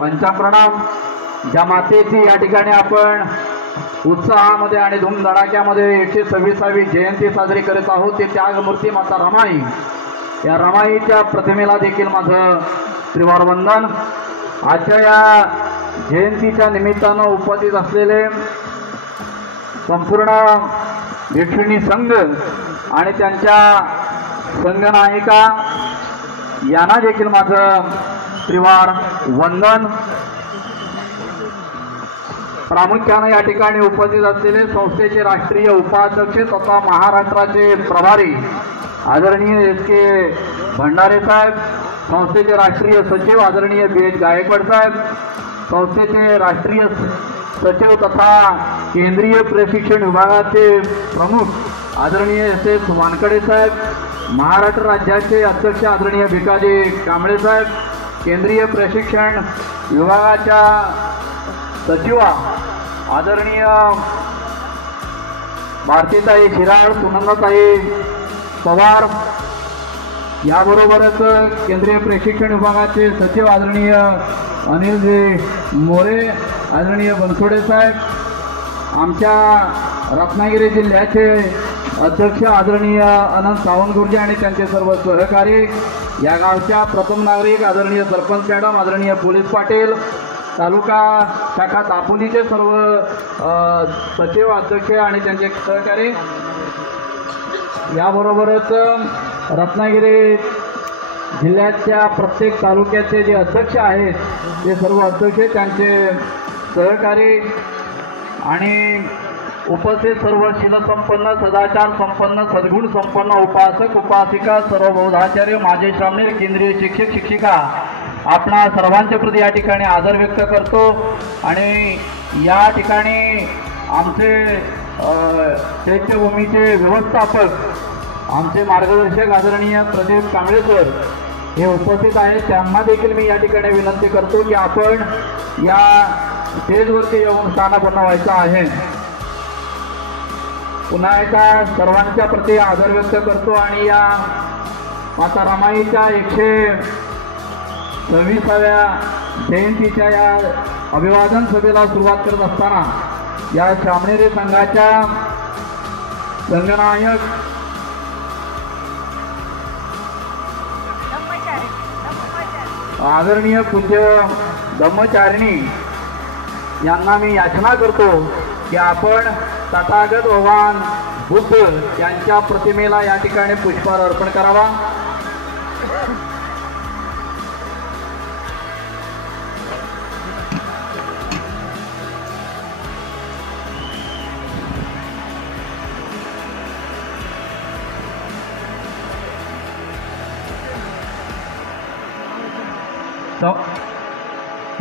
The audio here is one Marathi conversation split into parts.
पंचाप्रणाम. ज्या मातेची या ठिकाणी आपण उत्साहामध्ये आणि धूमधडाक्यामध्ये 126वी जयंती साजरी करत आहोत ते त्यागमूर्ती माता रमाई. या रमाईच्या प्रतिमेला देखील माझं त्रिवार वंदन. आजच्या या जयंतीच्या निमित्तानं उपस्थित असलेले संपूर्ण भिक्षुणी संघ आणि त्यांच्या संघनायिका यांना देखील माझं त्रिवार वंदन. प्रामुख्याने या ठिकाणी उपस्थित असलेले संस्थेचे राष्ट्रीय उपाध्यक्ष तथा महाराष्ट्राचे प्रभारी आदरणीय SK भंडारे साहेब, संस्थेचे राष्ट्रीय सचिव आदरणीय BH गायकवाड साहेब, संस्थेचे राष्ट्रीय सचिव तथा केंद्रीय प्रशिक्षण विभागाचे प्रमुख आदरणीय SS वानकडे साहेब, महाराष्ट्र राज्याचे अध्यक्ष आदरणीय भिकाजी कांबळे साहेब, केंद्रीय प्रशिक्षण विभागाच्या सचिवा आदरणीय भारतीताई शिराळ, सुनंदाताई पवार, याबरोबरच केंद्रीय प्रशिक्षण विभागाचे सचिव आदरणीय अनिलजी मोरे, आदरणीय बनसोडे साहेब, आमच्या रत्नागिरी जिल्ह्याचे अध्यक्ष आदरणीय अनंत सावंतगुरुजी आणि त्यांचे सर्व सहकारी, या गावच्या प्रथम नागरिक आदरणीय सरपंच मॅडम, आदरणीय पोलीस पाटील, तालुका शाखा दापोलीचे सर्व सचिव अध्यक्ष आणि त्यांचे सहकारी, याबरोबरच रत्नागिरी जिल्ह्याच्या प्रत्येक तालुक्याचे जे अध्यक्ष आहेत ते सर्व अध्यक्ष, त्यांचे सहकारी आणि उपस्थित सर्व शीलसंपन्न, सदाचार संपन्न, सद्गुण संपन्न उपासक उपासिका, सर्व बौद्धाचार्य, माझे श्रामणेर, केंद्रीय शिक्षक शिक्षिका, आपणा सर्वांच्या प्रती या ठिकाणी आदर व्यक्त करतो. आणि या ठिकाणी आमचे चैत्यभूमीचे व्यवस्थापक, आमचे मार्गदर्शक आदरणीय प्रदीप कांबळे सर हे उपस्थित आहेत. त्यांना देखील मी या ठिकाणी विनंती करतो की आपण या स्टेजवरती येऊन स्थानापन्न व्हायचं आहे. पुन्हा एकदा सर्वांच्या प्रती आदर व्यक्त करतो आणि या माता रमाईच्या 126व्या जयंतीच्या या अभिवादन सभेला सुरुवात करत असताना या श्रामणेरी संघाच्या संघनायक आदरणीय पूज्य ब्रह्मचारिणी यांना मी याचना करतो की आपण तथागत भगवान बुद्ध यांच्या प्रतिमेला या ठिकाणी पुष्पहार अर्पण करावा.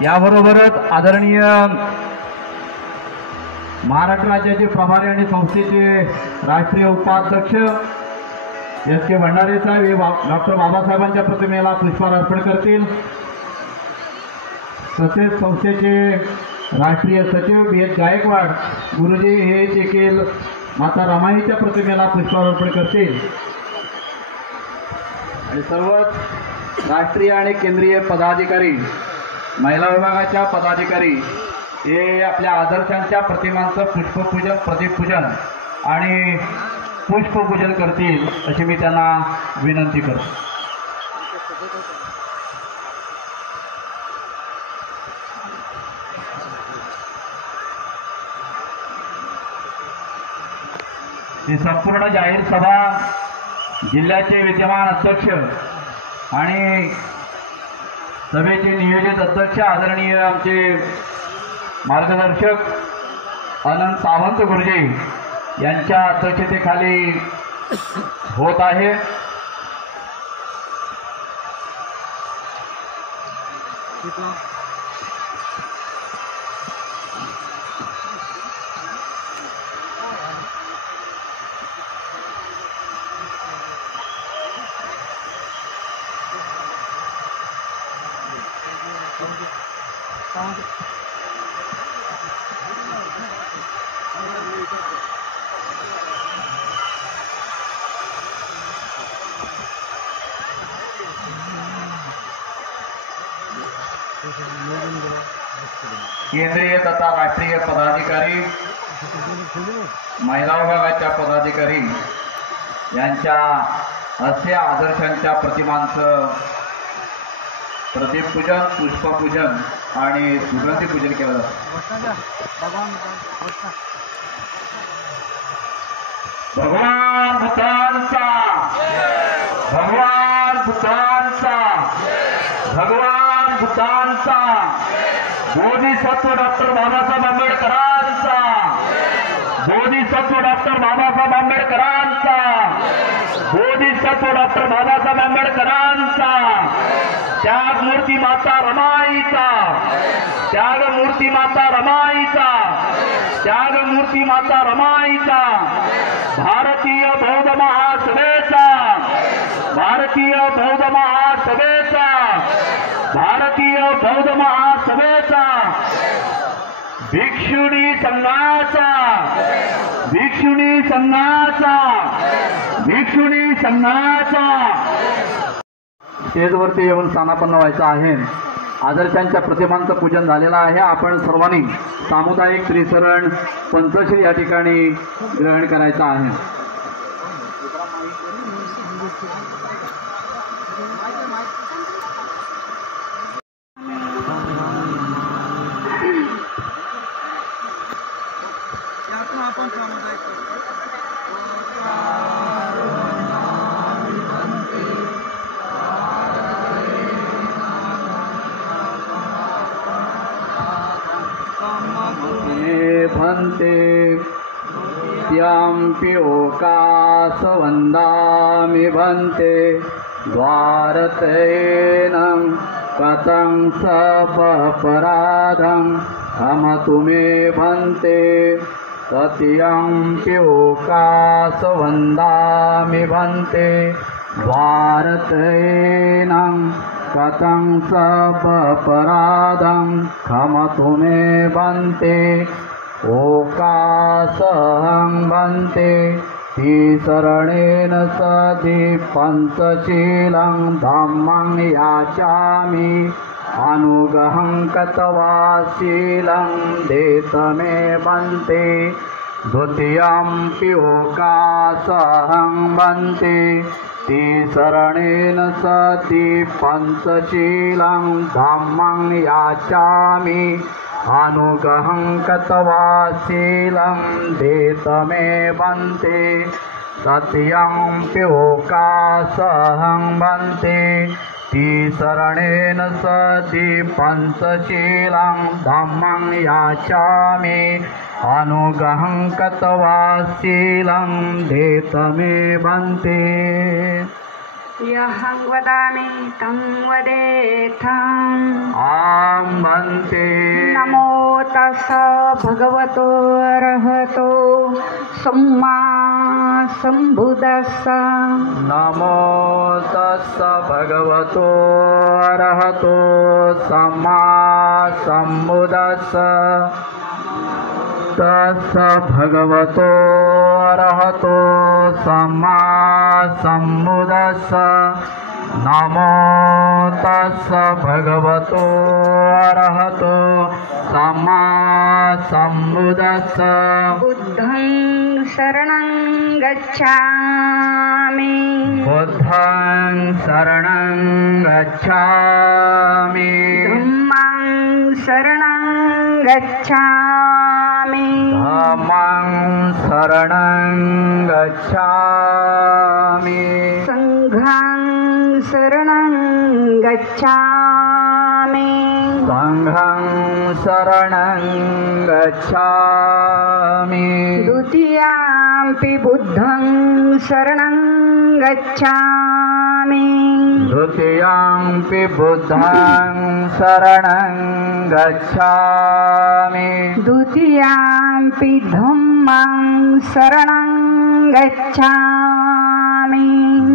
याबरोबरच आदरणीय महाराष्ट्र राज्याचे प्रभारी आणि संस्थेचे राष्ट्रीय उपाध्यक्ष SK भंडारे साहेब हे डॉक्टर बाबासाहेबांच्या प्रतिमेला पुष्पहार अर्पण करतील. तसेच संस्थेचे राष्ट्रीय सचिव BH गायकवाड गुरुजी हे देखील माता रमाईच्या प्रतिमेला पुष्पहार अर्पण करतील. आणि सर्वच राष्ट्रीय आणि केंद्रीय पदाधिकारी, महिला विभागाच्या पदाधिकारी हे आपल्या आदर्शांच्या प्रतिमांचं पुष्पपूजन, प्रदीपपूजन आणि पुष्पपूजन करतील अशी मी त्यांना विनंती करतो. ही संपूर्ण जाहीर सभा जिल्ह्याचे विद्यमान अध्यक्ष आणि सभेचे नियोजित अध्यक्ष आदरणीय आमचे मार्गदर्शक अनंत सावंत गुरुजी यांच्या अध्यक्षतेखाली होत आहे. केंद्रीय तथा राष्ट्रीय पदाधिकारी, महिला विभागाच्या पदाधिकारी यांच्या हस्ते आदर्शांच्या प्रतिमांचं प्रदीपपूजन, पुष्पपूजन आणि सुगंधी पूजन केलं जातं. भगवान भूतानचा, भगवान भूतानचा, भगवान भूतानचा, बोधिसत्व डॉक्टर बाबासाहेब आंबेडकरांचा, बोधिसत्व डॉक्टर बाबासाहेब आंबेडकरांचा, बोधिसत्व डॉक्टर बाबासाहेब आंबेडकरांचा, त्यागमूर्ती माता रमाईचा, त्यागमूर्ती माता रमाईचा, त्यागमूर्ती माता रमाईचा, भारतीय बौद्ध महासभेचा, भारतीय बौद्ध महासभेचा, भारतीय बौद्ध महासभेचा, भिक्षुणी संघाचा, भिक्षुणी संघाचा, भिक्षुणी संघाचा. स्टेजवरती येऊन स्थानापन्न व्हायचं आहे. आदर्शांच्या प्रतिमांचं पूजन झालेलं आहे. आपण सर्वांनी सामुदायिक त्रिसरण पंचशील या ठिकाणी ग्रहण करायचं आहे. भन्ते त्र्यम्प्योकास वन्दामि भन्ते द्वारतैनं कथं सपराधं क्षमतु मे भन्ते त्र्यम्प्योकास वन्दामि भन्ते द्वारतैनं कथं सपराधं क्षमतु मे भन्ते ओकासहं भन्ते तिसरणेन सदि पंचशीलं धम्मं याचामि अनुगहं कतवाशीलं देतमे भन्ते द्वितीयम्पि ओकासहं भन्ते तिसरणेन सदि पंचशीलं धम्मं याचामि अनुगहं कतवाशीलं देतमे भन्ते तृतीयम्पि ओकासहं भन्ते तिसरणेन सदि पंचशीलं धम्मं याचामि अनुगहं कतवाशीलं देतमे भन्ते. यहं वदामि तं वदेथं आं भन्ते. नमो तस्स भगवतो अरहतो सम्मा सम्बुद्धस्स. नमो तस्स भगवतो अरहतो सम्मा सम्बुद्धस्स. तस्स भगवतो अरहतो सम्मा सम्बुद्धस्स. नमो तस्स भगवतो अरहतो सम्मा सम्बुद्धस्स. बुद्धं शरणं गच्छामि, बुद्धं शरणं गच्छामि, धम्मं शरणं गच्छामि, धम्मं शरणं गच्छामि, संघं शरणं गच्छामि, संघं शरणं गच्छामि. द्वितीयम्पि बुद्धं शरणं गच्छामि, द्वितीयम्पि बुद्धं शरणं गच्छामि, द्वितीयम्पि धम्मं शरणं गच्छामि,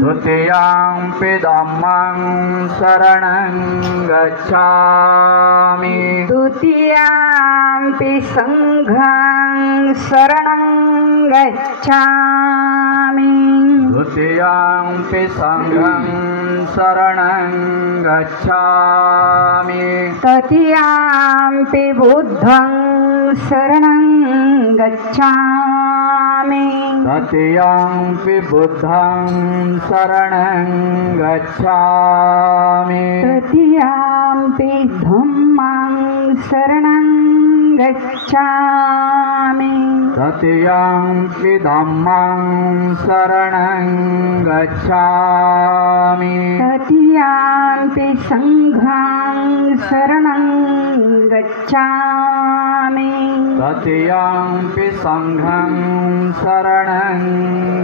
द्वितीयम्पि धम्मं शरणं गच्छामि, द्वितीयम्पि संघं शरणं गच्छामि, द्वितीयम्पि संघं शरणं गच्छामि तृतीयाम्पि बुद्धं शरणं गच्छामि तृतीयंपि बुद्धं शरणं गच्छामि तृतीयाम्पि धम्मं शरणं गच्छामि तृतीयंपि धम्मं शरणं गच्छामि तृतीयाम्पि संघं शरणं गच्छामि तृतीयंपि संघं शरणं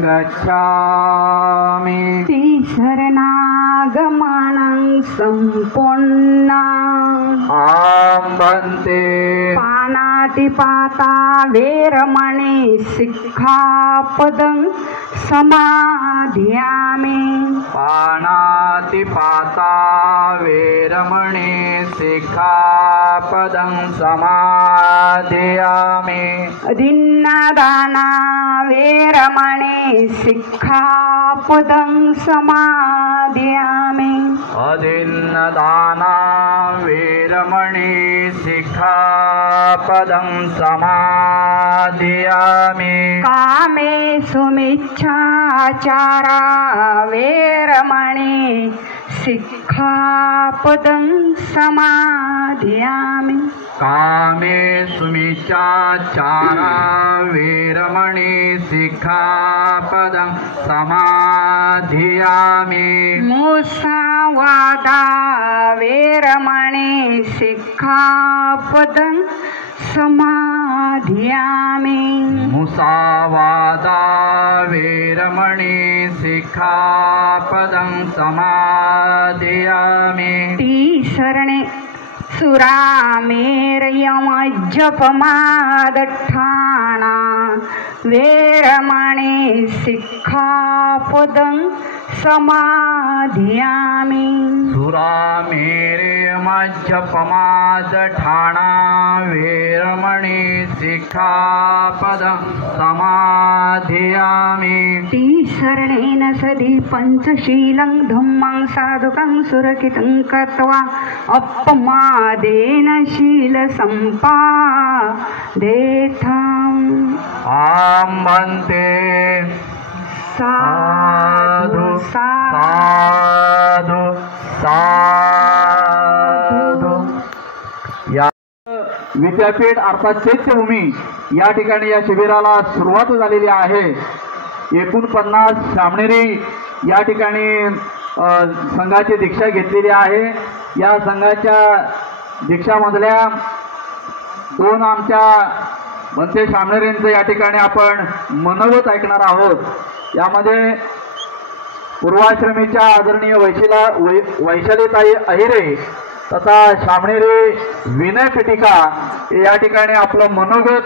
गच्छामि शरणागमनं सम्पूर्णा आम्बन्ते पानातिपाता वेरमणि सिक्खापदं समाधियामि पानातिपाता वेरमणि सिक्खापदं समाधियामि दिन्नदाना वेरमणि सिक्खापदं समाधियामि अदिन्नदाना वेरमणि सिक्खापदं समाधियामि कामेषु मिच्छाचारा वेरमणि सिक्खापदं समाधियामि कामेषु मिच्छाचारा वेरमणि सिक्खापदं समाधियामि मुसावादा वेरमणि सिक्खापदं समाधियामि मुसावादा वेरमणि सिक्खापदं समाधियामि शरणे सुरामेरयमज्जपमादठाणा वेरमणि सिक्खापदं समाधियामि सुरामेरयमज्जपमादठाणा वेरमणि सिक्खापदं समाधियामि शरणेन सदि पंचशीलं धम्मं साधुकं सुरक्षितं कृत्वा अपमादेन शीलसम्पादेथम् आम्बन्ते साधु साधु साधु या विद्यापीठ अर्थात चैत्यभूमी या ठिकाणी या शिबिराला सुरुवात झालेली आहे. एकूण 50 सामणेरी या ठिकाणी संघाची दीक्षा घेतलेली आहे. या संघाच्या दीक्षामधल्या 2 आमच्या बनते सामणेरींचं या ठिकाणी आपण मनोगत ऐकणार आहोत. यामध्ये पूर्वाश्रमीच्या आदरणीय वैशालीताई अहिरे तथा सामणेरी विनय पिटिका या ठिकाणी आपलं मनोगत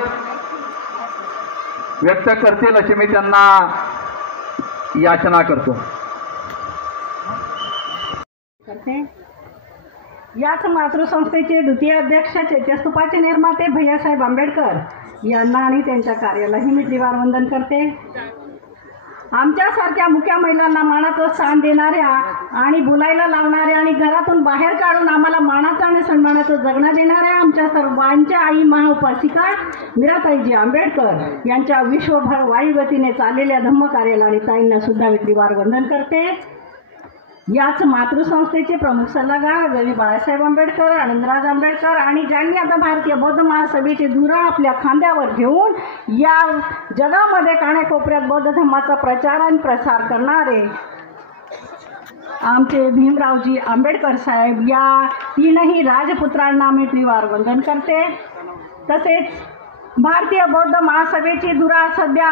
व्यक्त करतील अशी मी त्यांना याचना करतो. याच मातृसंस्थेचे द्वितीय अध्यक्ष चैत्यस्तूपाचे निर्माते भैयासाहेब आंबेडकर यांना आणि त्यांच्या कार्यालाही मी त्रिवार वंदन करते. आमच्यासारख्या मुख्या महिलांना मानाचं स्थान देणाऱ्या आणि बोलायला लावणाऱ्या आणि घरातून बाहेर काढून आम्हाला मानाचं आणि सन्मानाचं जगणं देणाऱ्या आमच्या सर्वांच्या आई महाउपासिका मीराताईजी आंबेडकर यांच्या विश्वभर वायुगतीने चाललेल्या धम्मकार्याला आणि ताईंना सुद्धा मी त्रिवार वंदन करते. याच मातृसंस्थेचे प्रमुख सल्लागार रवी बाळासाहेब आंबेडकर, आनंदराज आंबेडकर आणि ज्यांनी आता भारतीय बौद्ध महासभेची धुरा आपल्या खांद्यावर घेऊन या जगामध्ये कानाकोपऱ्यात बौद्ध धर्माचा प्रचार आणि प्रसार करणारे आमचे भीमरावजी आंबेडकर साहेब या 3ही राजपुत्रांना मी त्रिवार वंदन करते. तसेच भारतीय बौद्ध महासभेची धुरा सध्या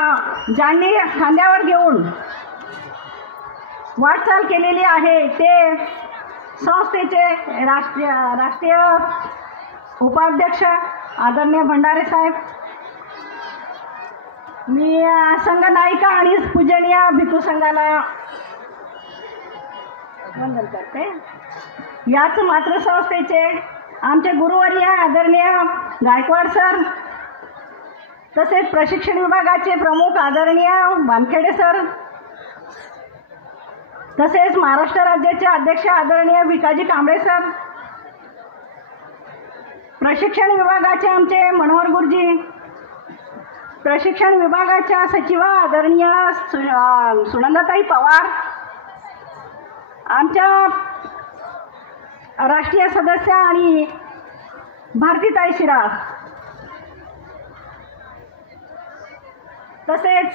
ज्यांनी खांद्यावर घेऊन वाटचाल केलेली आहे ते संस्थेचे राष्ट्रीय उपाध्यक्ष आदरणीय भंडारे साहेब, मी संघनायिका आणि पूजनीय भिक्खू संघाला वंदन करते. याच मातृसंस्थेचे आमचे गुरुवर्य आदरणीय गायकवाड सर, तसेच प्रशिक्षण विभागाचे प्रमुख आदरणीय वानखेडे सर, तसेच महाराष्ट्र राज्याचे अध्यक्ष आदरणीय भिकाजी कांबळे सर, प्रशिक्षण विभागाचे आमचे मनोहर गुरुजी, प्रशिक्षण विभागाच्या सचिवा आदरणीय सुनंदाताई पवार, आमच्या राष्ट्रीय सदस्य आणि भारतीताई शिराळ, तसेच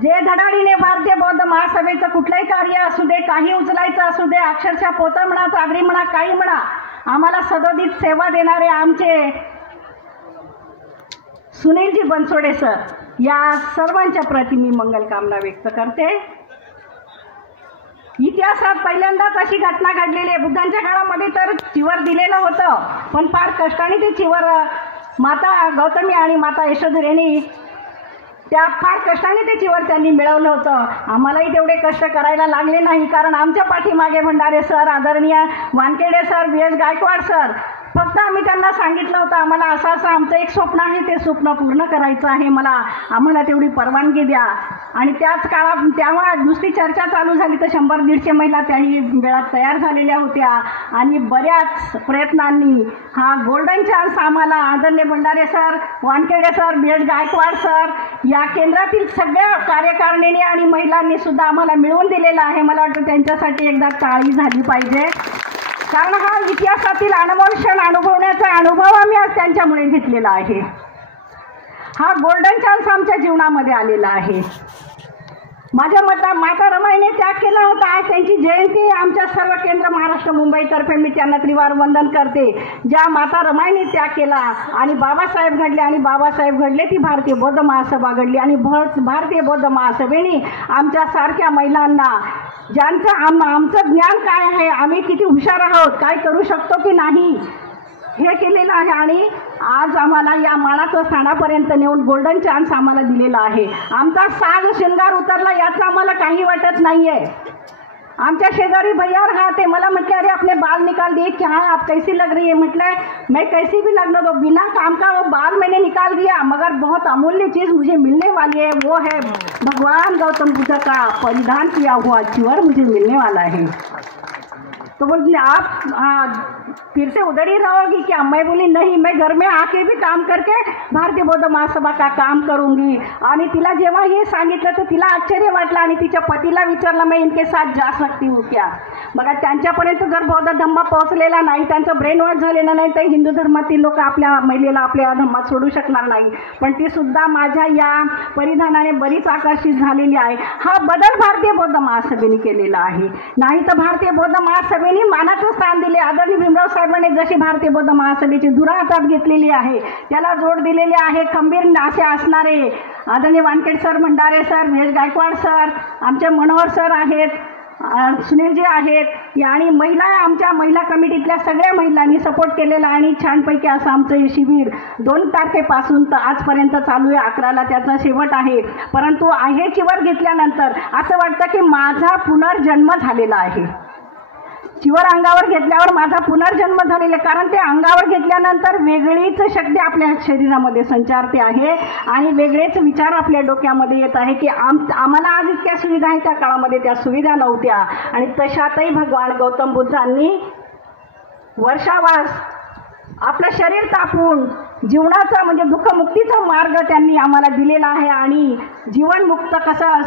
जे धडाडीने भारतीय बौद्ध महासभेचं कुठलंही कार्य असू दे, काही उचलायचं असू दे, अक्षरशः पोतं म्हणा, चादरी म्हणा, काही म्हणा, आम्हाला सदोदित सेवा देणारे आमचे सुनीलजी बनसोडे सर, या सर्वांच्या प्रती मी मंगलकामना व्यक्त करते. इतिहासात पहिल्यांदाच अशी घटना घडलेली आहे. बुद्धांच्या काळामध्ये तर चिवर दिलेलं होतं, पण फार कष्टाने ते चिवर माता गौतमी आणि माता यशोधरेने त्या फार कष्टाने ते चिवर त्यांनी मिळवलं होतं. आम्हालाही तेवढे कष्ट करायला लागले नाही, कारण आमच्या पाठीमागे भंडारे सर, आदरणीय वानखेडे सर, बी एस गायकवाड सर, फक्त आम्ही त्यांना सांगितलं होतं आम्हाला असं असं आमचं एक स्वप्न आहे, ते स्वप्न पूर्ण करायचं आहे, आम्हाला तेवढी परवानगी द्या. आणि त्याच काळात तेव्हा नुसती चर्चा चालू झाली तर 100-150 महिला त्याही वेळात तयार झालेल्या होत्या. आणि बऱ्याच प्रयत्नांनी हा गोल्डन चान्स आम्हाला आदरणीय भंडारे सर, वानखेडे सर, बी एस गायकवाड सर, या केंद्रातील सगळ्या कार्यकारिणीने आणि महिलांनी सुद्धा आम्हाला मिळवून दिलेला आहे. मला वाटतं त्यांच्यासाठी एकदा टाळी झाली पाहिजे, कारण हा इतिहासातील अनमोल क्षण अनुभवण्याचा अनुभव आम्ही आज त्यांच्यामुळे घेतलेला आहे. हा गोल्डन चान्स आमच्या जीवनामध्ये आलेला आहे. माझ्या माता रमाईने त्याग केला होता. आज त्यांची जयंती. आमच्या सर्व केंद्र महाराष्ट्र मुंबईतर्फे मी त्यांना त्रिवार वंदन करते. ज्या माता रमाईने त्याग केला आणि बाबासाहेब घडले, आणि बाबासाहेब घडले ती भारतीय बौद्ध महासभा घडली, आणि भारतीय बौद्ध महासभेने आमच्या सारख्या महिलांना, ज्यांचं आमचं ज्ञान काय आहे, आम्ही किती हुशार आहोत, काय करू शकतो की नाही, हे केलेलं आहे. आणि आज आम्हाला या मानाच्या स्थानापर्यंत नेऊन गोल्डन चान्स आम्हाला दिलेला आहे. आमचा साज शृंगार उतरला याचं आम्हाला काही वाटत नाही आहे. आमच्या शेजारी भैया राहते, मला म्हटले अरे अपने बाल निकाल दिए, क्या है आप कैसी लग रही है. म्हटलं मैं कैसी भी लगने दो, बिना काम का वो बाल मैंने निकाल दिया, मगर बहुत अमूल्य चीज़ मुझे मिलने वाली है, वो है भगवान गौतम बुद्ध का परिधान किया हुआ चिवर मुझे मिलने वाला है. तो बोलते आप फिर से उधर ही रहोगी क्या. मैं बोली नहीं, मैं घर में आके भी काम करके भारतीय बौद्ध महासभा का काम करूंगी. आणि तिला जेव्हा हे सांगितलं तर तिला आश्चर्य वाटलं, आणि तिच्या पतीला विचारलं मैं इनके साथ जा सकती हूँ क्या. बघा, त्यांच्यापर्यंत जर बौद्ध धम्म पोहोचलेला नाही, त्यांचं ब्रेन वॉश झालेलं नाही, तर हिंदू धर्मातील लोक आपल्या महिलेला आपल्या धम्मात सोडू शकणार नाही. पण ती सुद्धा माझ्या या परिधानाने बरीच आकर्षित झालेली आहे. हा बदल भारतीय बौद्ध महासभेने केलेला आहे. नाही तर भारतीय बौद्ध महासभेने मानाचं स्थान दिले. आदरणीय भीमराव साहेबांनी जशी भारतीय बौद्ध महासभेची धुरा हातात घेतलेली आहे, त्याला जोड दिलेले आहे. खंबीर असे असणारे आदरणीय वानखेडे सर, भंडारे सर, बी एस गायकवाड सर, आमचे मनोहर सर आहेत, सुनीलजी आहेत, आणि महिला, आमच्या महिला कमिटीतल्या सगळ्या महिलांनी सपोर्ट केलेला आहे. आणि छानपैकी असं आमचं हे शिबिर 2 तारखेपासून तर आजपर्यंत चालू आहे. 11ला त्याचा शेवट आहे. परंतु हे चिवर घेतल्यानंतर असं वाटतं की माझा पुनर्जन्म झालेला आहे. चिवर अंगावर घेतल्यावर माझा पुनर्जन्म झालेला, कारण ते अंगावर घेतल्यानंतर वेगळीच शक्ती आपल्या शरीरामध्ये संचारते आहे, आणि वेगळेच विचार आपल्या डोक्यामध्ये येत आहे की आम्हाला आज इतक्या सुविधा आहेत, त्या काळामध्ये त्या सुविधा नव्हत्या. आणि तशातही भगवान गौतम बुद्धांनी वर्षावास आपलं शरीर तापून जीवनाचा म्हणजे दुःखमुक्तीचा मार्ग त्यांनी आम्हाला दिलेला आहे. आणि जीवनमुक्त कसं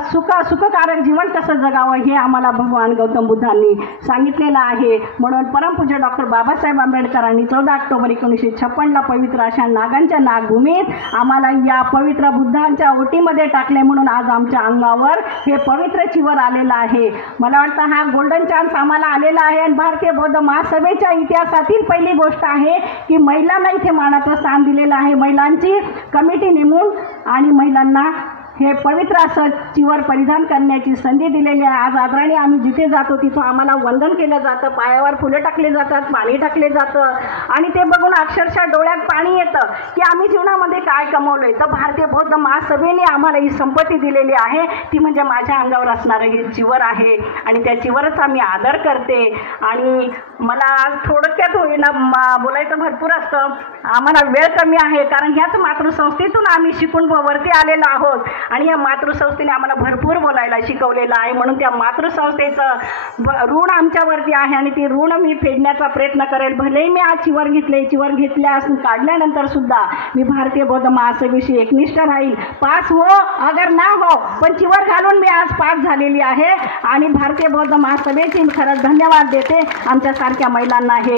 सुखकारक जीवन कसं जगावं हे आम्हाला भगवान गौतम बुद्धांनी सांगितलेलं आहे. म्हणून परमपूज्य डॉक्टर बाबासाहेब आंबेडकरांनी 14 ऑक्टोबर 1956ला पवित्र अशा नागांच्या नागभूमीत आम्हाला या पवित्र बुद्धांच्या ओटीमध्ये टाकले. म्हणून आज आमच्या अंगावर हे पवित्र चिवर आलेलं आहे. मला वाटतं हा गोल्डन चान्स आम्हाला आलेला आहे. आणि भारतीय बौद्ध महासभेच्या इतिहासातील पहिली गोष्ट आहे की महिलांना इथे मानाचं स्थान दिलेलं आहे. महिलांची कमिटी नेमून आणि महिलांना हे पवित्र असं चिवर परिधान करण्याची संधी दिलेली आहे. आज आदराने आम्ही जिथे जातो तिथं आम्हाला वंदन केलं जातं, पायावर फुलं टाकले जातात, पाणी टाकले जातं, आणि ते बघून अक्षरशः डोळ्यात पाणी येतं की आम्ही जीवनामध्ये काय कमवलंय. तर भारतीय बौद्ध महासभेने आम्हाला ही संपत्ती दिलेली आहे, ती म्हणजे माझ्या अंगावर असणारं हे चिवर आहे. आणि त्या चिवरच आम्ही आदर करते. आणि मला थोडक्यात होईना बोलायचं भरपूर असतं, आम्हाला वेळ कमी आहे, कारण ह्याच मातृसंस्थेतून आम्ही शिकून वरती आलेलो आहोत. आणि या मातृसंस्थेने आम्हाला भरपूर बोलायला शिकवलेलं आहे. म्हणून त्या मातृसंस्थेचं ऋण आमच्यावरती आहे आणि ते ऋण मी फेडण्याचा प्रयत्न करेल. भलेही मी आज चिवर घेतल्यास काढल्यानंतर सुद्धा मी भारतीय बौद्ध महासभेशी एकनिष्ठ राहील. पास हो अगर ना हो, पण चिवर घालून मी आज पास झालेली आहे आणि भारतीय बौद्ध महासभेची खरंच धन्यवाद देते. आमच्यासारख्या महिलांना हे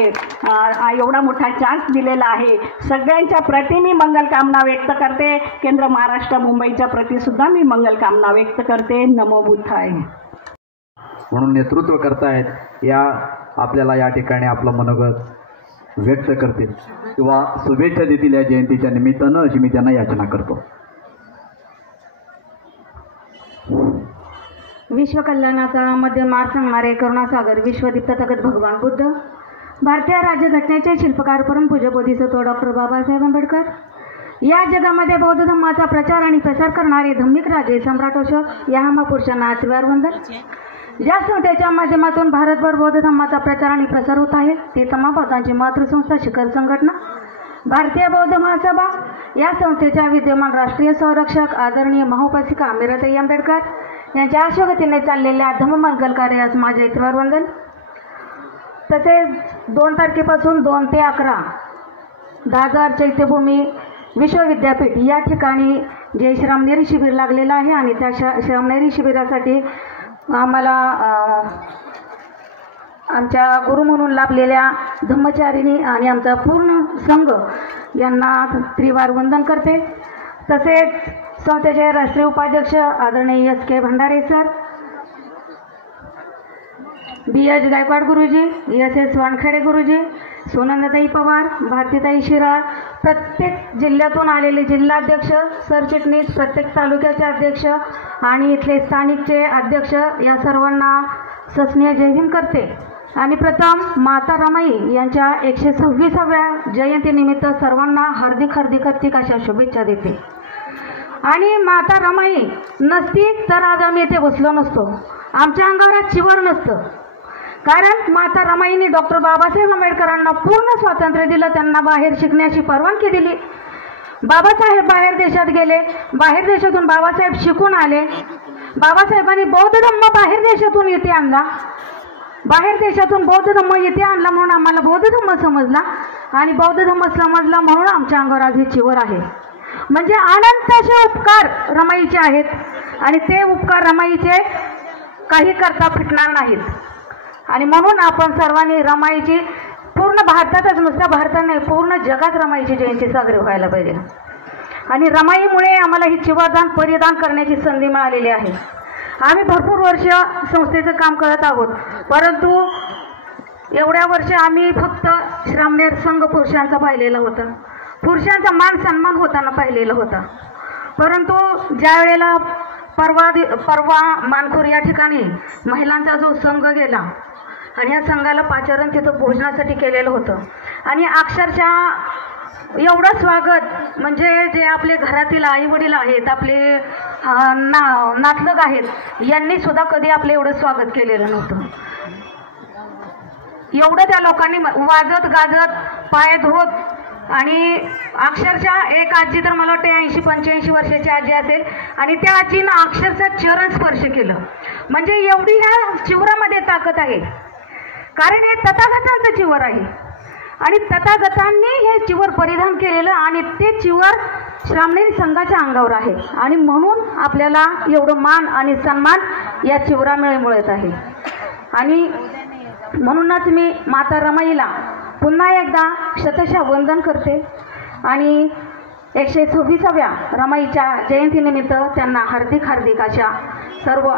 एवढा मोठा चान्स दिलेला आहे. सगळ्यांच्या प्रति मी मंगलकामना व्यक्त करते. केंद्र महाराष्ट्र मुंबईच्या प्रति सुद्धा मी मंगलकामना व्यक्त करते. नमो बुद्धाय. म्हणून नेतृत्व करतायत या आपल्याला या ठिकाणी आपलं मनोगत व्यक्त करतील किंवा शुभेच्छा देतील या जयंतीच्या निमित्तानं, अशी मी त्यांना याचना करतो. विश्वकल्याणाचा मध्य मार्ग सांगणारे करुणासागर विश्वदीप तथागत भगवान बुद्ध, भारतीय राज्यघटनेचे शिल्पकार परमपूज्य बोधिसत्व डॉक्टर बाबासाहेब आंबेडकर, या जगामध्ये बौद्ध धम्माचा प्रचार आणि प्रसार करणारे धार्मिक राजे सम्राट अशोक या महापुरुषांना आशीर्वाद वंदन. ज्या संस्थेच्या माध्यमातून भारतभर बौद्ध धम्माचा प्रचार आणि प्रसार होत आहे ती तमाम बौद्धांची मातृसंस्था शिखर संघटना भारतीय बौद्ध महासभा. या संस्थेच्या विद्यमान राष्ट्रीय संरक्षक आदरणीय महाउपासिका मीराताई आंबेडकर यांच्या अश्वगतीने चाललेल्या धम्ममंगल कार्यास माझे आशीर्वाद वंदन. तसेच 2 तारखेपासून 2 ते 11 दादर चैत्यभूमी विश्वविद्यापीठ या ठिकाणी जे श्रामणेरी शिबिर लागलेलं आहे आणि त्या श्रामणेरी शिबिरासाठी आम्हाला आमच्या गुरु म्हणून लाभलेल्या धम्मचारिणी आणि आमचा पूर्ण संघ यांना त्रिवार वंदन करते. तसेच संस्थेचे राष्ट्रीय उपाध्यक्ष आदरणीय S.K. Bhandare sir, B.H. Gaikwad गुरुजी, S.S. वानखेडे गुरुजी, सोनंदाताई पवार, भारतीताई शिराळ, प्रत्येक जिल्ह्यातून आलेले जिल्हाध्यक्ष, सरचिटणीस, प्रत्येक तालुक्याचे अध्यक्ष आणि इथले स्थानिकचे अध्यक्ष या सर्वांना सस्नेह जय भीम करते. आणि प्रथम माता रमाई यांच्या 126व्या जयंतीनिमित्त सर्वांना हार्दिक अशा शुभेच्छा देते. आणि माता रमाई नसती तर आज आम्ही इथे बसलो नसतो, आमच्या अंगावर चिवर नसतं. कारण माता रमाईने डॉक्टर बाबासाहेब आंबेडकरांना पूर्ण स्वातंत्र्य दिलं, त्यांना बाहेर शिकण्याची परवानगी दिली. बाबासाहेब बाहेर देशात गेले, बाहेर देशातून बाबासाहेब शिकून आले. बाबासाहेबांनी बौद्ध धम्म बाहेर देशातून इथे आणला, बाहेर देशातून बौद्ध धम्म इथे आणला म्हणून आम्हाला बौद्ध धम्म समजला आणि बौद्ध धम्म समजला म्हणून आमच्या अंगावर आज हे चिवर आहे. म्हणजे अनंत असे उपकार रमाईचे आहेत आणि ते उपकार रमाईचे काही करता फिटणार नाहीत. आणि म्हणून आपण सर्वांनी रमाईची पूर्ण भारतातच, नुसत्या भारतात नाही पूर्ण जगात रमाईची जयंती साजरी व्हायला पाहिजे. आणि रमाईमुळे आम्हाला ही चिवरदान परिधान करण्याची संधी मिळालेली आहे. आम्ही भरपूर वर्ष संस्थेचं काम करत आहोत, परंतु एवढ्या वर्ष आम्ही फक्त श्रामणेर संघ पुरुषांचा पाहिलेलं होतं, पुरुषांचा मान सन्मान होताना पाहिलेलं होतं. परंतु ज्या वेळेला परवा मानखोर या ठिकाणी महिलांचा जो संघ गेला आणि या संघाला पाचारण तिथं भोजनासाठी केलेलं होतं आणि अक्षरशः एवढं स्वागत, म्हणजे जे आपले घरातील आई वडील आहेत, आपले नातलग आहेत, यांनी सुद्धा कधी आपलं एवढं स्वागत केलेलं नव्हतं. एवढं त्या लोकांनी वाजत गाजत पाय धुवत आणि अक्षरशः एक आजी तर मला वाटतं 80-85 वर्षाची आजी असेल आणि त्या आजीनं अक्षरशः चरण स्पर्श केलं. म्हणजे एवढी ह्या चिवरामध्ये ताकद आहे, कारण हे तथागतांचं चिवर आहे आणि तथागतांनी हे चिवर परिधान केलेलं आणि ते चिवर श्रामणेरी संघाच्या अंगावर आहे आणि म्हणून आपल्याला एवढं मान आणि सन्मान या चिवरामुळे मिळत आहे. आणि म्हणूनच मी माता रमाईला पुन्हा एकदा शतशः वंदन करते आणि 126व्या रमाईच्या जयंतीनिमित्त त्यांना हार्दिक अशा सर्व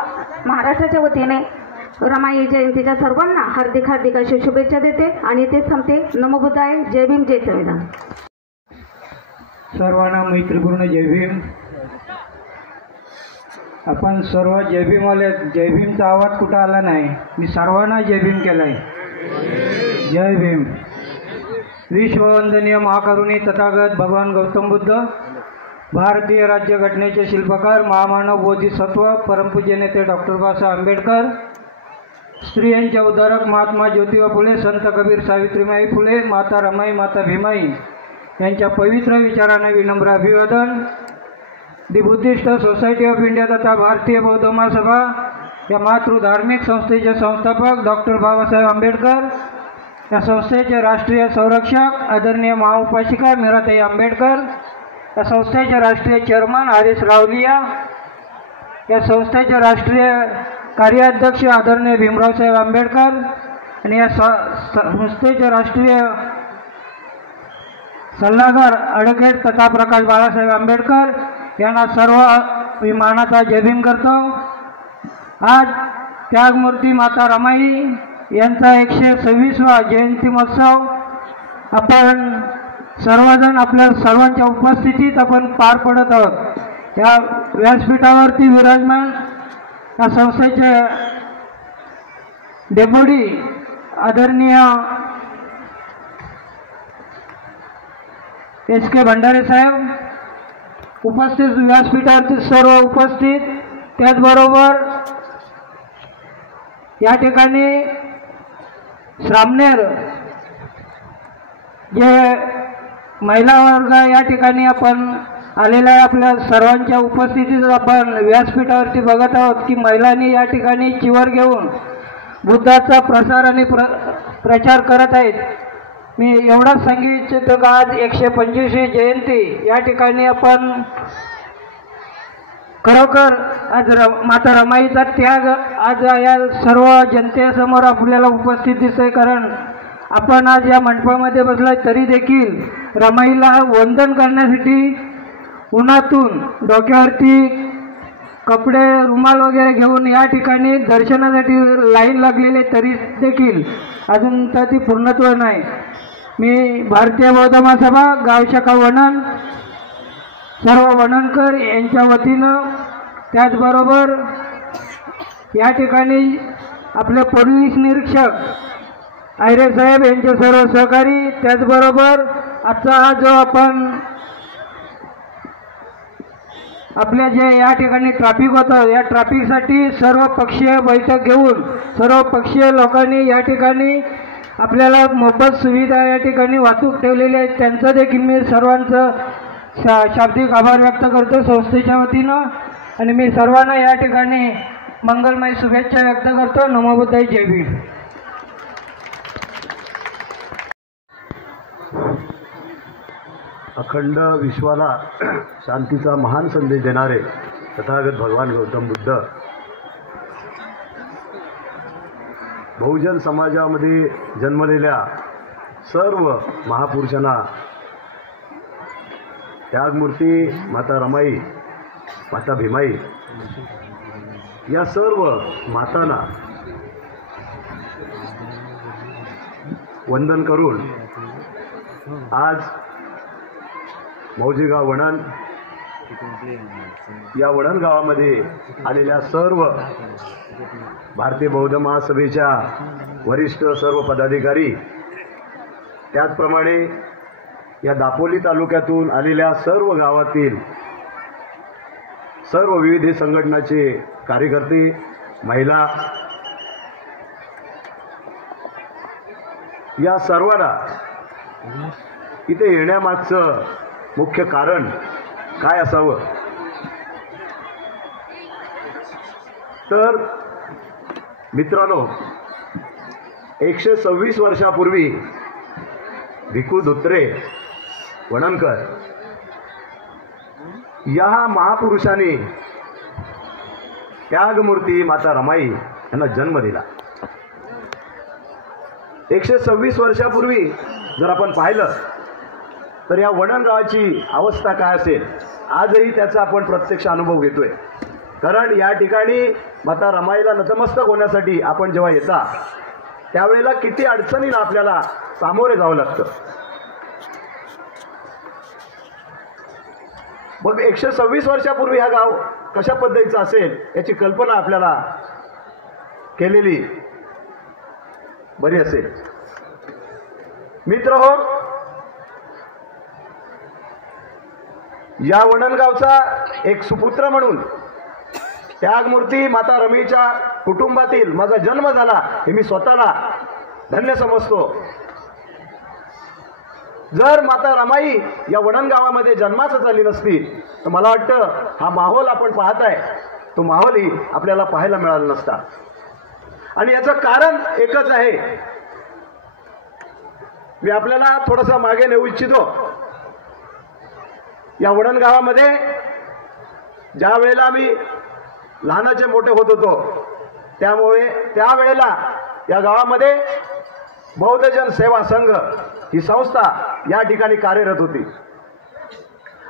महाराष्ट्राच्या वतीने रमाई जयंतीच्या सर्वांना हार्दिक अशा शुभेच्छा देते आणि ते सांगते. नमो बुद्धाय. जय भीम, जय संविधान. सर्वांना मैत्रीपूर्ण जय भीम. आपण सर्व जय भीमवाले, जय भीमचा आवाज कुठं आला नाही, मी सर्वांना जय भीम केलाय. जय भीम. विश्ववंदनीय महाकरुणी तथागत भगवान गौतम बुद्ध, भारतीय राज्यघटनेचे शिल्पकार महामानव बोधिसत्व परमपूज्य नेते डॉक्टर बाबासाहेब आंबेडकर, स्त्रियांचे उद्धारक महात्मा ज्योतिबा फुले, संत कबीर, सावित्रीबाई फुले, माता रमाई, माता भीमाई यांच्या पवित्र विचाराने विनम्र अभिवादन. दी बुद्धिस्ट सोसायटी ऑफ इंडिया तथा भारतीय बौद्ध महासभा या मातृधार्मिक संस्थेचे संस्थापक डॉक्टर बाबासाहेब आंबेडकर, या संस्थेचे राष्ट्रीय संरक्षक आदरणीय महाउपासिका मीराताई आंबेडकर, या संस्थेचे राष्ट्रीय चेअरमन हरीश रावलिया, या संस्थेचे राष्ट्रीय कार्याध्यक्ष आदरणीय भीमरावसाहेब आंबेडकर आणि या संस्थेचे राष्ट्रीय सल्लागार ॲडव्होकेट तथा प्रकाश बाळासाहेब आंबेडकर यांना सर्व मी मानाचा जय भीम करतो. आज त्यागमूर्ती माता रमाई यांचा 126वा जयंती महोत्सव आपण सर्वजण आपल्या सर्वांच्या उपस्थितीत आपण पार पडत आहोत. या व्यासपीठावरती विराजमान या संस्थेचे डेप्युटी आदरणीय SK भंडारे साहेब, उपस्थित व्यासपीठावरती सर्व उपस्थित, त्याचबरोबर या ठिकाणी श्रामनेर जे महिला वर्ग या ठिकाणी आपण आलेल्या आपल्या सर्वांच्या उपस्थितीत आपण व्यासपीठावरती बघत आहोत की महिलांनी या ठिकाणी चिवर घेऊन बुद्धाचा प्रसार आणि प्रचार करत आहेत. मी एवढंच सांगू इच्छितो का आज 125वी जयंती या ठिकाणी आपण खरोखर आज माता रमाईचा त्याग आज या सर्व जनतेसमोर आपल्याला उपस्थित दिसतोय. कारण आपण आज या मंडपामध्ये बसलाय तरी देखील रमाईला वंदन करण्यासाठी उन्हातून डोक्यावरती कपडे रुमाल वगैरे घेऊन या ठिकाणी दर्शनासाठी लाईन लागलेले तरी देखील अजून तर ती पूर्णत्व नाही. मी भारतीय बौद्ध महासभा गाव शाखा वणन सर्व वणनकर यांच्या वतीनं, त्याचबरोबर या ठिकाणी आपले पोलीस निरीक्षक आयरे साहेब यांचे सर्व सहकारी, त्याचबरोबर आजचा हा जो आपण आपल्या जे या ठिकाणी ट्रॅफिक होतं या ट्रॅफिकसाठी सर्व पक्षीय बैठक घेऊन सर्व पक्षीय लोकांनी या ठिकाणी आपल्याला मोफत सुविधा या ठिकाणी वाहतूक ठेवलेली आहे. त्यांचं देखील मी सर्वांचं शाब्दिक आभार व्यक्त करतो संस्थेच्या वतीनं आणि मी सर्वांना या ठिकाणी मंगलमय शुभेच्छा व्यक्त करतो. नमो बुद्धाय, जय भीम. अखंड विश्वाला शांतीचा महान संदेश देणारे तथागत भगवान गौतम बुद्ध बहुजन समाजामध्ये जन्मलेल्या सर्व महापुरुषांना, त्यागमूर्ती माता रमाई, माता भीमाई या सर्व मातांना वंदन करून आज मौजेगाव वणन या वणन गावामध्ये आलेल्या सर्व भारतीय बौद्ध महासभेच्या वरिष्ठ सर्व पदाधिकारी, त्याचप्रमाणे या दापोली तालुक्यातून आलेल्या सर्व गावातील सर्व विविध संघटनाचे कार्यकर्ते, महिला, या सर्वांना इथे येण्यामागचं मुख्य कारण काय असावं तर मित्रांनो, 126 वर्षापूर्वी भिकू धोत्रे वणनकर या महापुरुषांनी त्यागमूर्ती माता रमाई यांना जन्म दिला. 126 वर्षापूर्वी जर आपण पाहिलं तर या वणन गावाची अवस्था काय असेल आजही त्याचा आपण प्रत्यक्ष अनुभव घेतोय. कारण या ठिकाणी माता रमाईला नतमस्तक होण्यासाठी आपण जेव्हा येता त्यावेळेला किती अडचणीला आपल्याला सामोरे जावं लागतं. मग 126 वर्षापूर्वी हा गाव कशा पद्धतीचा असेल याची कल्पना आपल्याला केलेली बरी असेल. मित्र हो, या वणनगावचा एक सुपुत्र म्हणून त्यागमूर्ती माता रमाईच्या कुटुंबातील माझा जन्म झाला हे मी स्वतःला धन्य समजतो. जर माता रमाई या वडण गावामध्ये जन्मास झाली नसती तर मला वाटतं हा माहोल आपण पाहताय तो माहोलही आपल्याला पाहायला मिळाला नसता. आणि याचं कारण एकच आहे. मी आपल्याला थोडंसं मागे नेऊ इच्छितो. या वडण गावामध्ये ज्या वेळेला आम्ही लहानाचे मोठे होत होतो त्यामुळे त्यावेळेला या गावामध्ये बौद्धजन सेवा संघ ही संस्था या ठिकाणी कार्यरत होती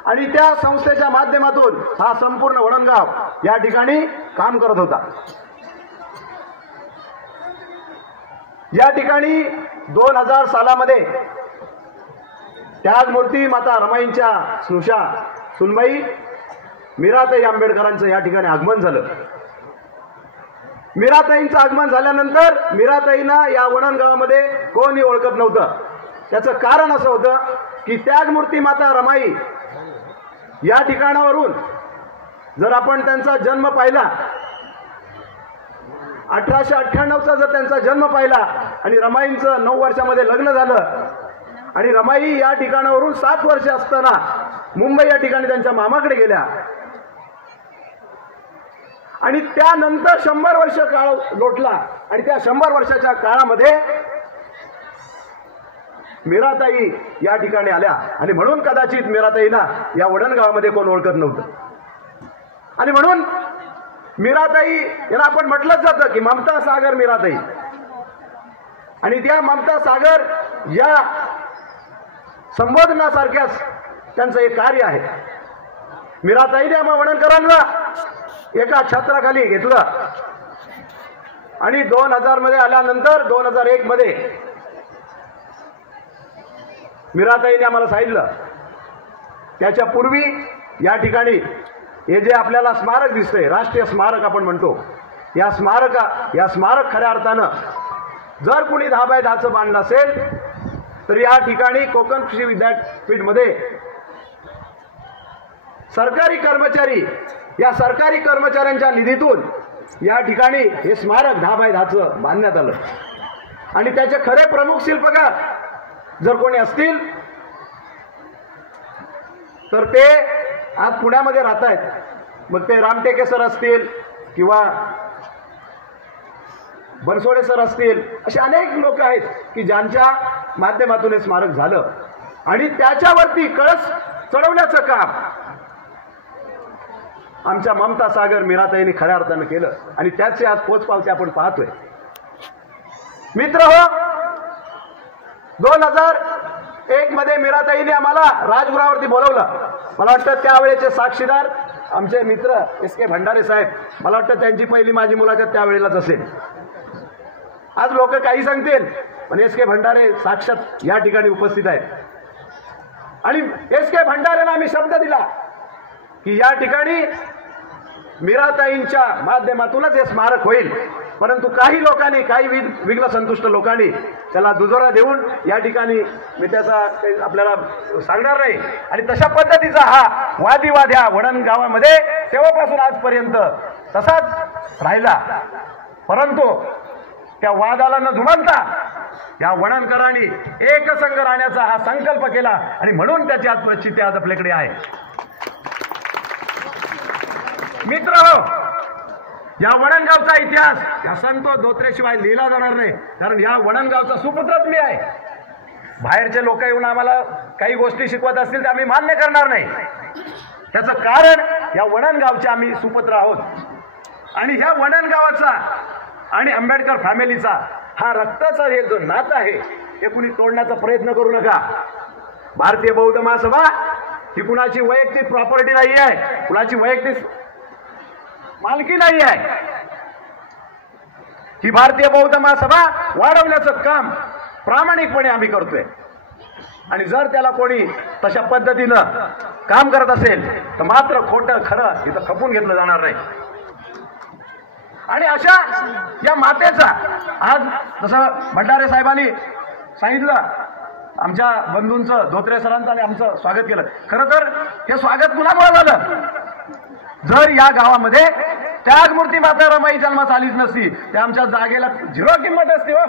आणि त्या संस्थेच्या माध्यमातून हा संपूर्ण वडणगाव या ठिकाणी काम करत होता. या ठिकाणी 2000 सालामध्ये त्यागमूर्ती माता रमाईंच्या स्नुषा सुनबाई मीराताई आंबेडकरांचं या ठिकाणी आगमन झालं. मीराताईंचं आगमन झाल्यानंतर मीराताईंना या वडण गावामध्ये कोणी ओळखत नव्हतं. त्याचं कारण असं होतं की त्यागमूर्ती माता रमाई या ठिकाणावरून जर आपण त्यांचा जन्म पाहिला 1898चा जर त्यांचा जन्म पाहिला आणि रमाईंचं 9 वर्षामध्ये लग्न झालं आणि रमाई या ठिकाणावरून 7 वर्ष असताना मुंबई या ठिकाणी त्यांच्या मामाकडे गेल्या आणि त्यानंतर 100 वर्ष काळ लोटला आणि त्या 100 वर्षाच्या काळामध्ये मीराताई या ठिकाणी आल्या आणि म्हणून कदाचित मीराताईला या वडण गावामध्ये कोण ओळखत नव्हतं. आणि म्हणून मीराताई यांना आपण म्हटलंच जातं की ममता सागर मीराताई. आणि त्या ममता सागर या संबोधनासारख्याच त्यांचं एक कार्य आहे. मीराताईने आम्हा वडणकरांना एका छत्राखाली घेतलं आणि 2000 मध्ये आल्यानंतर 2001 मध्ये मीराताईने आम्हाला सांगितलं त्याच्या पूर्वी या ठिकाणी हे जे आपल्याला स्मारक दिसतंय राष्ट्रीय स्मारक आपण म्हणतो या स्मारक खऱ्या अर्थानं जर कुणी 10x10चं बांधलं असेल तर या ठिकाणी कोकण कृषी विद्यापीठमध्ये सरकारी कर्मचारी या सरकारी कर्मचाऱ्यांच्या निधीतून या ठिकाणी हे स्मारक 10x10चं बांधण्यात आलं. आणि त्याचे खरे प्रमुख शिल्पकार जर कोणी असतील तर ते आज पुण्यामध्ये राहत आहेत. मग ते रामटेके सर असतील किंवा बनसोडे सर असतील असे अनेक लोक आहेत की ज्यांच्या माध्यमातून हे स्मारक झालं आणि त्याच्यावरती कळस चढवण्याचं काम आमच्या ममता सागर मीराताईंनी खऱ्या अर्थानं केलं आणि त्याचे आज पोचपावते आपण पाहतोय. मित्र हो, 2001 मध्ये मीराताईने आम्हाला राजगृहावरती बोलवलं. मला वाटतं त्यावेळेचे साक्षीदार आमचे मित्र SK भंडारे साहेब. मला वाटतं त्यांची पहिली माझी मुलाखत त्यावेळेलाच असेल. आज लोक काही सांगतील पण SK भंडारे साक्षात या ठिकाणी उपस्थित आहेत. आणि SK भंडारेला आम्ही शब्द दिला की या ठिकाणी मीराताईंच्या माध्यमातूनच हे स्मारक होईल. परंतु काही लोकांनी काही विघ्न संतुष्ट लोकांनी त्याला दुजोरा देऊन या ठिकाणी मी त्याचा आपल्याला सांगणार नाही. आणि तशा पद्धतीचा हा वादिवाद ह्या वडण गावामध्ये तेव्हापासून आजपर्यंत तसाच राहिला. परंतु त्या वादाला न जुमानता या वडणकरांनी एकसंघ राहण्याचा हा संकल्प केला आणि म्हणून त्याची आज प्रचिती आज आपल्याकडे आहे. मित्र हो, या वडणगावचा इतिहास या संत धोत्रेशिवाय लिहिला जाणार नाही. कारण या वडणगावचा सुपुत्रच मी आहे. बाहेरचे लोक येऊन आम्हाला काही गोष्टी शिकवत असतील तर आम्ही मान्य करणार नाही. त्याचं कारण या वडणगावचे आम्ही सुपुत्र आहोत. आणि ह्या वडणगावाचा आणि आंबेडकर फॅमिलीचा हा रक्ताचा हे जो नातं आहे हे कुणी तोडण्याचा प्रयत्न करू नका. भारतीय बौद्ध महासभा ही कुणाची वैयक्तिक प्रॉपर्टी नाही आहे, कुणाची वैयक्तिक मालकी नाही आहे. ही भारतीय बौद्ध महासभा वाढवण्याचं काम प्रामाणिकपणे आम्ही करतोय. आणि जर त्याला कोणी तशा पद्धतीनं काम करत असेल तर मात्र खोटं खरं इथं खपून घेतलं जाणार नाही. आणि अशा या मातेचा आज जसं भंडारे साहेबांनी सांगितलं आमच्या बंधूंचं धोत्रे सरांचं आणि आमचं स्वागत केलं. खरं तर हे स्वागत कुणामुळे झालं? जर या गावामध्ये त्यागमूर्ती माता रमाई जन्मास आलीच नसती तर आमच्या जागेला 0 किंमत असते. हो,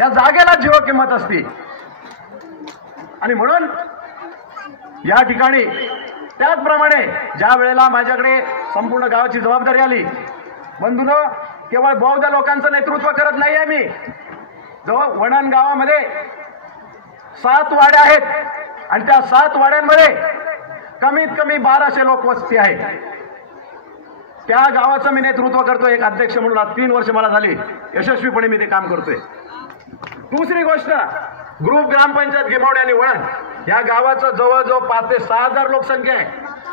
या जागेला 0 किंमत असती. आणि म्हणून या ठिकाणी त्याचप्रमाणे ज्या वेळेला माझ्याकडे संपूर्ण गावाची जबाबदारी आली, बंधूंनो, केवळ बौद्ध लोकांचं नेतृत्व करत नाही आहे मी. जो वणन गावामध्ये 7 वाड्या आहेत आणि त्या 7 वाड्यांमध्ये कमीत कमी 1200 लोक वस्ती आहे. त्या गावाचं मी नेतृत्व करतोय एक अध्यक्ष म्हणून. आज 3 वर्ष मला झाली, यशस्वीपणे मी ते काम करतोय. दुसरी गोष्ट, ग्रुप ग्रामपंचायत गिमावणे आणि वळण या गावाचं जवळजवळ 5 ते 6 हजार लोकसंख्या आहे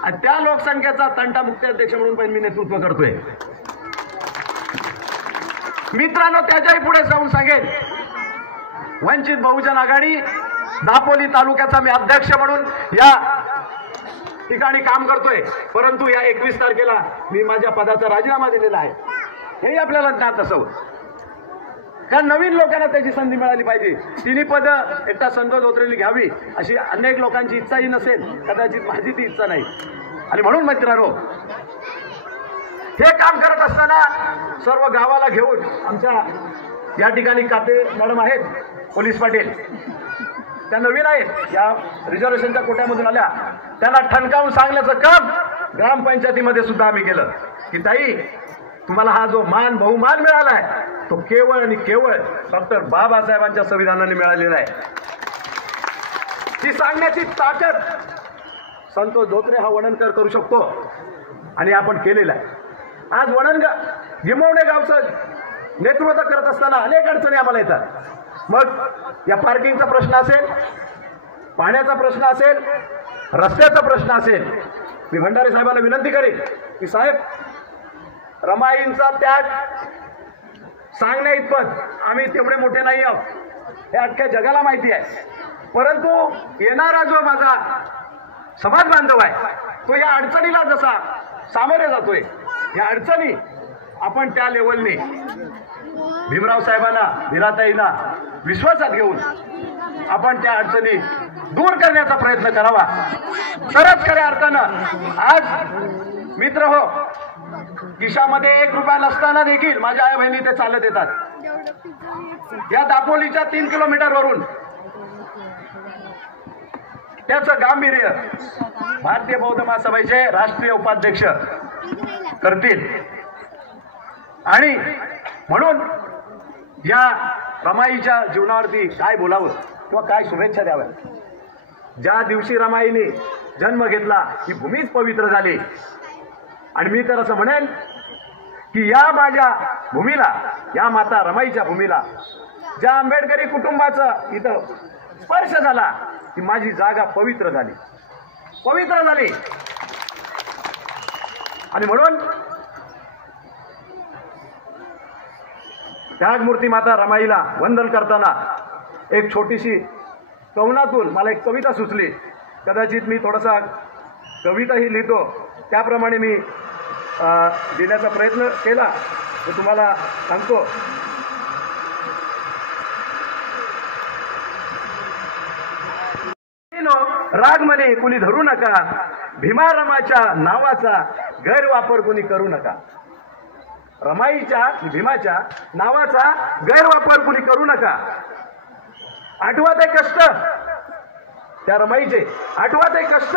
आणि त्या लोकसंख्येचा तंटा मुक्ती अध्यक्ष म्हणून पण मी नेतृत्व करतोय. मित्रांनो, त्याच्याही पुढे जाऊन सांगेन, वंचित बहुजन आघाडी दापोली तालुक्याचा मी अध्यक्ष म्हणून या ठिकाणी काम करतोय. परंतु या 21 तारखेला मी माझ्या पदाचा राजीनामा दिलेला आहे. हेही आपल्याला ज्ञात असावं, कारण नवीन लोकांना त्याची संधी मिळाली पाहिजे. 3 पदं एकटा संतोष धोत्रेंनी घ्यावी अशी अनेक लोकांची इच्छाही नसेल, कदाचित माझी ती इच्छा नाही. आणि म्हणून मित्रांनो, हे काम करत असताना सर्व गावाला घेऊन आमच्या या ठिकाणी काते मॅडम आहेत, पोलीस पाटील, त्या नवीन आहेत, या रिझर्वेशनच्या कोट्यामधून आल्या, त्यांना ठणकावून सांगण्याचं काम ग्रामपंचायतीमध्ये सुद्धा आम्ही केलं की ताई, तुम्हाला हा जो मान बहुमान मिळालाय तो केवळ आणि केवळ डॉक्टर बाबासाहेबांच्या संविधानाने मिळालेला आहे. ती सांगण्याची ताकद संतोष धोत्रे हा वणनकर करू शकतो आणि आपण केलेला आहे. आज गिमवणे गावचं नेतृत्व करत असताना अनेक अडचणी आम्हाला येतात. मग या पार्किंगचा प्रश्न असेल, पाण्याचा प्रश्न असेल, रस्त्याचा प्रश्न असेल, मी भंडारे साहेबांना विनंती करेन की साहेब, रमाईंचा त्याग सांगण्या इतपत आम्ही तेवढे मोठे नाही आहोत, हे अख्ख्या जगाला माहिती आहे. परंतु येणारा जो माझा समाज बांधव आहे तो या अडचणीला जसा सामोरे जातोय, या अडचणी आपण त्या लेवलने भीमराव साहेबांना, वीराताईंना विश्वासात घेऊन आपण त्या अडचणी दूर करण्याचा प्रयत्न करावा. तरच खऱ्या अर्थानं आज मित्र हो, खिशामध्ये 1 रुपया नसताना देखील माझ्या आई बहिणी ते चालत येतात. या दापोलीच्या 3 किलोमीटरवरून त्याचं गांभीर्य भारतीय बौद्ध महासभेचे राष्ट्रीय उपाध्यक्ष करतील. आणि म्हणून या रमाईच्या जीवनावरती काय बोलावं किंवा काय शुभेच्छा द्याव्या. ज्या दिवशी रमाईने जन्म घेतला ही भूमीच पवित्र झाली. आणि मी तर असं म्हणेन की या माझ्या भूमीला, या माता रमाईच्या भूमीला ज्या आंबेडकरी कुटुंबाचा इथं स्पर्श झाला की माझी जागा पवित्र झाली, पवित्र झाली. आणि म्हणून त्यागमूर्ती माता रमाईला वंदन करताना एक छोटीशी कवनातून मला एक कविता सुचली. कदाचित मी थोडासा कविताही लिहितो, त्याप्रमाणे मी देण्याचा प्रयत्न केला, ते तुम्हाला सांगतो. राग म्हणे कुणी धरू नका, भीमा रमाच्या नावाचा गैरवापर कुणी करू नका. रमाईच्या, भीमाच्या नावाचा गैरवापर कुणी करू नका. आठवा ते कष्ट त्या रमाईचे, आठवा ते कष्ट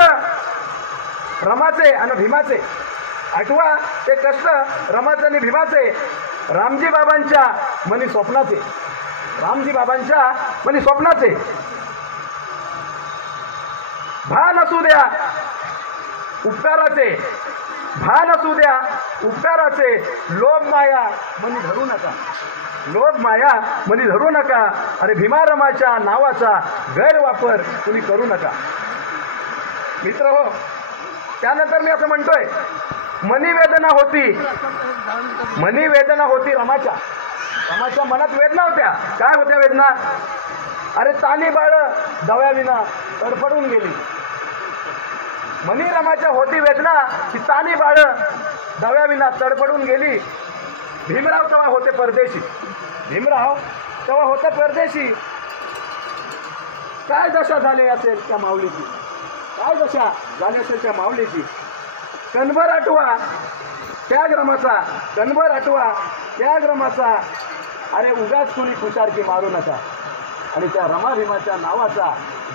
रमाचे आणि भीमाचे, आठवा ते कष्ट रमाचे आणि भीमाचे, रामजी बाबांच्या मनी स्वप्नाचे, रामजी बाबांच्या मनी स्वप्नाचे. भान असू द्या उपकाराचे, भान असू द्या उपकाराचे, लोभ माया मनी धरू नका, लोभ माया मनी धरू नका आणि भीमारमाच्या नावाचा गैरवापर कुणी करू नका. मित्र हो, त्यानंतर मी असं म्हणतोय, मनी वेदना होती, मनी वेदना होती रमाच्या, रमाच्या मनात वेदना होत्या. काय होत्या वेदना? अरे तानी बाळ दव्याविना तडफडून गेली. मनी रमाच्या होती वेदना की तानी बाळ दव्याविना तडफडून गेली. भीमराव तेव्हा होते परदेशी, भीमराव तेव्हा होते परदेशी. काय दशा झाली असेल त्या माऊलीची, काय दशा झाली असेल त्या माऊलीची. कणभर आठवा त्याग्रमाचा, कणभर आठवा त्याग्रमाचा. अरे उगाच कुणी खुशारकी मारू नका. आणि त्या रमा भीमाच्या नावाचा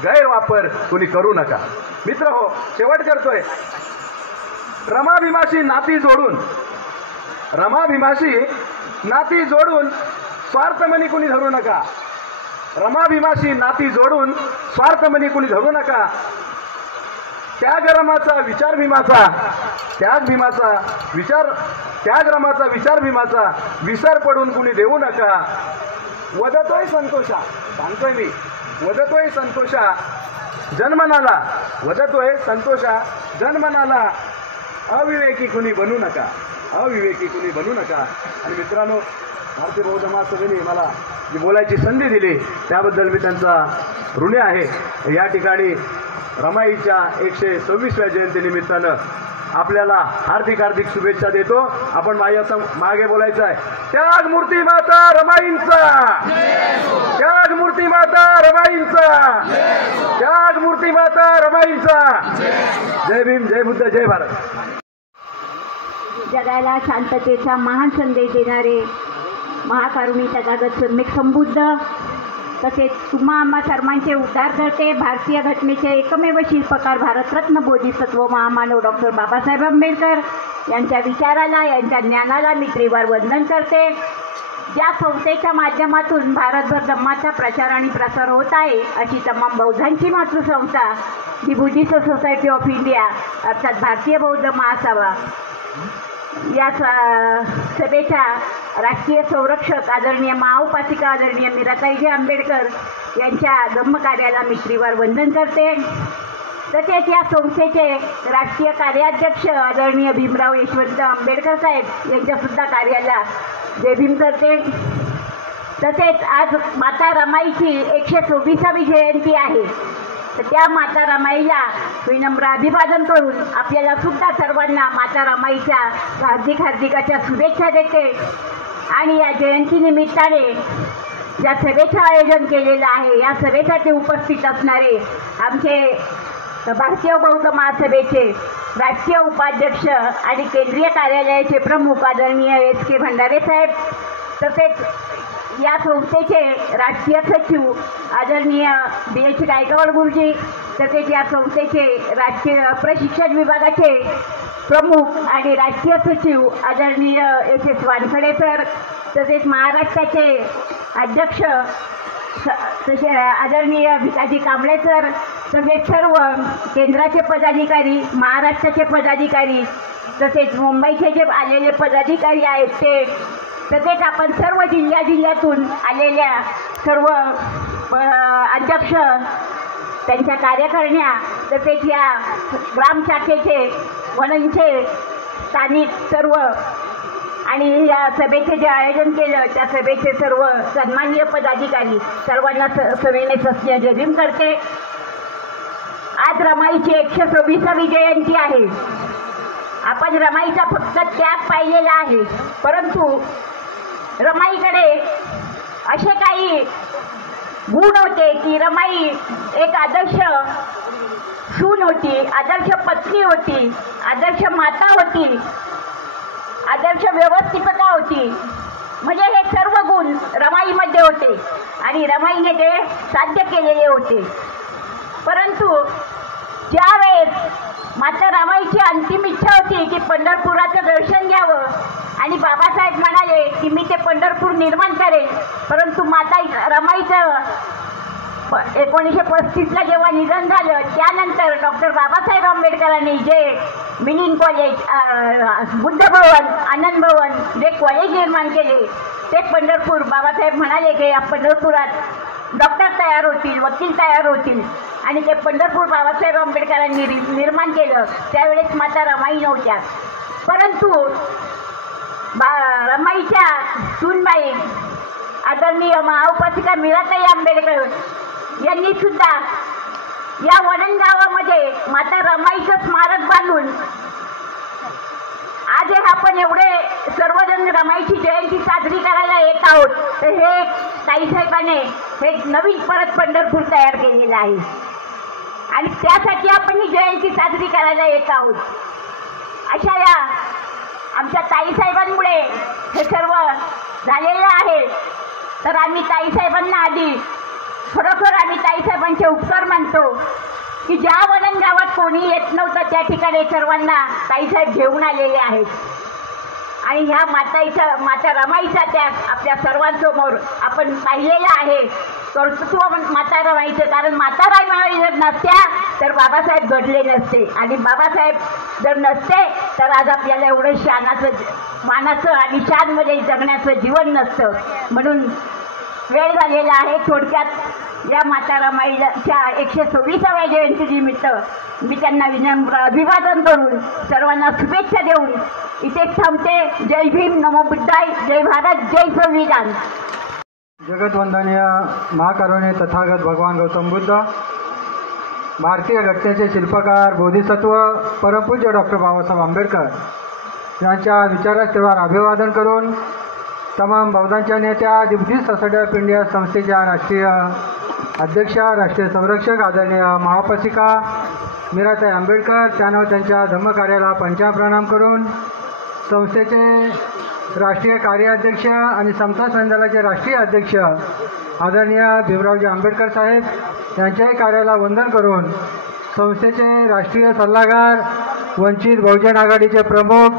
गैरवापर कुणी करू नका. मित्र हो, शेवट करतोय. रमा भीमाशी नाती जोडून स्वार्थमनी कुणी धरू नका. रमा भीमाशी नाती जोडून स्वार्थमनी कुणी धरू नका. त्याग रमाचा विचार भीमाचा विसर पडून कुणी देऊ नका. वदतोय संतोषा, सांगतोय मी, वदतोय संतोषा जन्मनाला अविवेकी कुणी बनू नका. आणि मित्रांनो, भारतीय बौद्ध महासभेने मला जी बोलायची संधी दिली त्याबद्दल मी त्यांचा ऋणी आहे. या ठिकाणी रमाईच्या 126व्या जयंतीनिमित्तानं आपल्याला हार्दिक शुभेच्छा देतो. आपण मागे बोलायचं आहे. त्याग मूर्ती माता रमाईंचा, त्याग मूर्ती माता रमाईंचा. जय भीम, जय बुद्ध, जय भारत. जगाला शांततेचा महान संदेश देणारे महाकारुणी तथागत सम्यक संबुद्ध, तसेच तुम्हा आम्हा सर्वांचे उद्धार करते, भारतीय घटनेचे एकमेव शिल्पकार, भारतरत्न बोधिसत्व महामानव डॉक्टर बाबासाहेब आंबेडकर यांच्या विचाराला, यांच्या ज्ञानाला मी त्रिवार वंदन करते. ज्या संस्थेच्या माध्यमातून भारतभर धम्माचा प्रचार आणि प्रसार होत आहे, अशी तमाम बौद्धांची मातृसंस्था the Buddhist Society of India अर्थात भारतीय बौद्ध महासभा या सभेच्या राष्ट्रीय संरक्षक आदरणीय महाउपासिका आदरणीय मीराताईजी आंबेडकर यांच्या धम्मकार्याला मी त्रिवार वंदन करते. तसेच या संस्थेचे राष्ट्रीय कार्याध्यक्ष आदरणीय भीमराव यशवंत आंबेडकर साहेब यांच्यासुद्धा कार्याला जय भीम करते. तसेच आज माता रमाईची 126वी जयंती आहे. तर त्या माता रमाईला विनम्र अभिवादन करून आपल्याला सुद्धा सर्वांना माता रमाईच्या हार्दिक अशा शुभेच्छा देते. आणि या जयंतीनिमित्ताने ज्या सभेचं आयोजन केलेलं आहे, या सभेसाठी उपस्थित असणारे आमचे भारतीय बौद्ध महासभेचे राष्ट्रीय उपाध्यक्ष आणि केंद्रीय कार्यालयाचे प्रमुख आदरणीय SK भंडारे साहेब, तसेच या संस्थेचे राष्ट्रीय सचिव आदरणीय BH गायकवाड गुरुजी, तसेच या संस्थेचे राष्ट्रीय प्रशिक्षण विभागाचे प्रमुख आणि राष्ट्रीय सचिव आदरणीय SS वानखडे सर, तसेच महाराष्ट्राचे अध्यक्ष तसे आदरणीय भिकाजी कांबळे सर, तसेच सर्व केंद्राचे पदाधिकारी, महाराष्ट्राचे पदाधिकारी, तसेच मुंबईचे जे आलेले पदाधिकारी आहेत ते, तसेच आपण सर्व जिल्ह्यातून आलेल्या सर्व अध्यक्ष, त्यांच्या कार्यकारिण्या, तसेच या ग्रामशाखेचे, वनंचे स्थानिक सर्व आणि या सभेचे जे आयोजन केलं त्या सभेचे सर्व सन्माननीय पदाधिकारी सर्वांना सभेने सस्य जय भीम करते. आज रमाईची 126वी जयंती आहे. आपण रमाईचा फक्त त्याग पाहिलेला आहे, परंतु रमाईकडे असे काही गुण होते की रमाई एक आदर्श सून होती, आदर्श पत्नी होती, आदर्श माता होती, आदर्श व्यवस्थापिका होती. म्हणजे हे सर्व गुण रमाईमध्ये होते आणि रमाईने ते साध्य केलेले होते. परंतु ज्यावेळेस माता रमाईची अंतिम इच्छा होती की पंढरपुराचं दर्शन घ्यावं आणि बाबासाहेब म्हणाले की मी ते पंढरपूर निर्माण करेन, परंतु माता रमाईचं 1935ला जेव्हा निधन झालं त्यानंतर डॉक्टर बाबासाहेब आंबेडकरांनी जे मिनिंग कॉलेज, बुद्ध भवन, आनंद भवन जे कॉलेज निर्माण केले ते पंढरपूर, बाबासाहेब म्हणाले की या पंढरपुरात डॉक्टर तयार होतील, वकील तयार होतील आणि ते पंढरपूर बाबासाहेब आंबेडकरांनी निर्माण केलं. त्यावेळेस माता रमाई नव्हत्या, परंतु रमाईच्या सूनबाई आदरणीय महाउपासिका मीराताई आंबेडकर यांनी सुद्धा या वडण गावामध्ये माता रमाईचं स्मारक बांधून आज आपण एवढे सर्वजण रमाईची जयंती साजरी करायला येत आहोत. तर हे ताईसाहेबाने हे नवीन परत पंढरपूर तयार केलेलं आहे आणि त्यासाठी आपण ही जयंती साजरी करायला येत आहोत. अशा या आमच्या ताईसाहेबांमुळे हे सर्व झालेलं आहे. तर आम्ही ताईसाहेबांना आधी खरोखर आम्ही ताईसाहेबांचे उपकार मानतो की ज्या वनन गावात कोणी येत नव्हतं त्या ठिकाणी सर्वांना ताईसाहेब घेऊन आलेले आहेत आणि ह्या माता रमाईचा त्याग आपल्या सर्वांसमोर आपण पाहिलेला आहे. कर्तृत्व माता रमाईचं, कारण माता रमाई जर नसत्या तर बाबासाहेब घडले नसते आणि बाबासाहेब जर नसते तर आज आपल्याला एवढं मानाचं आणि शानमध्ये जगण्याचं जीवन नसतं. म्हणून वेळ झालेला आहे. थोडक्यात या माता रमाईच्या 126व्या जयंतीनिमित्त मी त्यांना विनम्र अभिवादन करून सर्वांना शुभेच्छा देऊन इथेच थांबते. जय भीम, नमो बुद्धाय, जय भारत, जय संविधान. जगतवंदनीय महाकरुणे तथागत भगवान गौतम बुद्ध, भारतीय घटनेचे शिल्पकार, बोधिसत्व, परमपूज्य डॉक्टर बाबासाहेब आंबेडकर यांच्या विचारास्थळावर अभिवादन करून तमाम बौद्धांच्या नेत्या, दी बुद्धिस्ट सोसायटी ऑफ इंडिया संस्थेच्या राष्ट्रीय अध्यक्षा, राष्ट्रीय संरक्षक आदरणीय महाउपासिका मीराताई आंबेडकर त्यांना त्यांच्या धम्मकार्याला पंचाप्रणाम करून संस्थेचे राष्ट्रीय कार्याध्यक्ष आणि समता संघाचे राष्ट्रीय अध्यक्ष आदरणीय भीमरावजी आंबेडकर साहेब यांच्याही कार्याला वंदन करून संस्थेचे राष्ट्रीय सल्लागार, वंचित बहुजन आघाडीचे प्रमुख,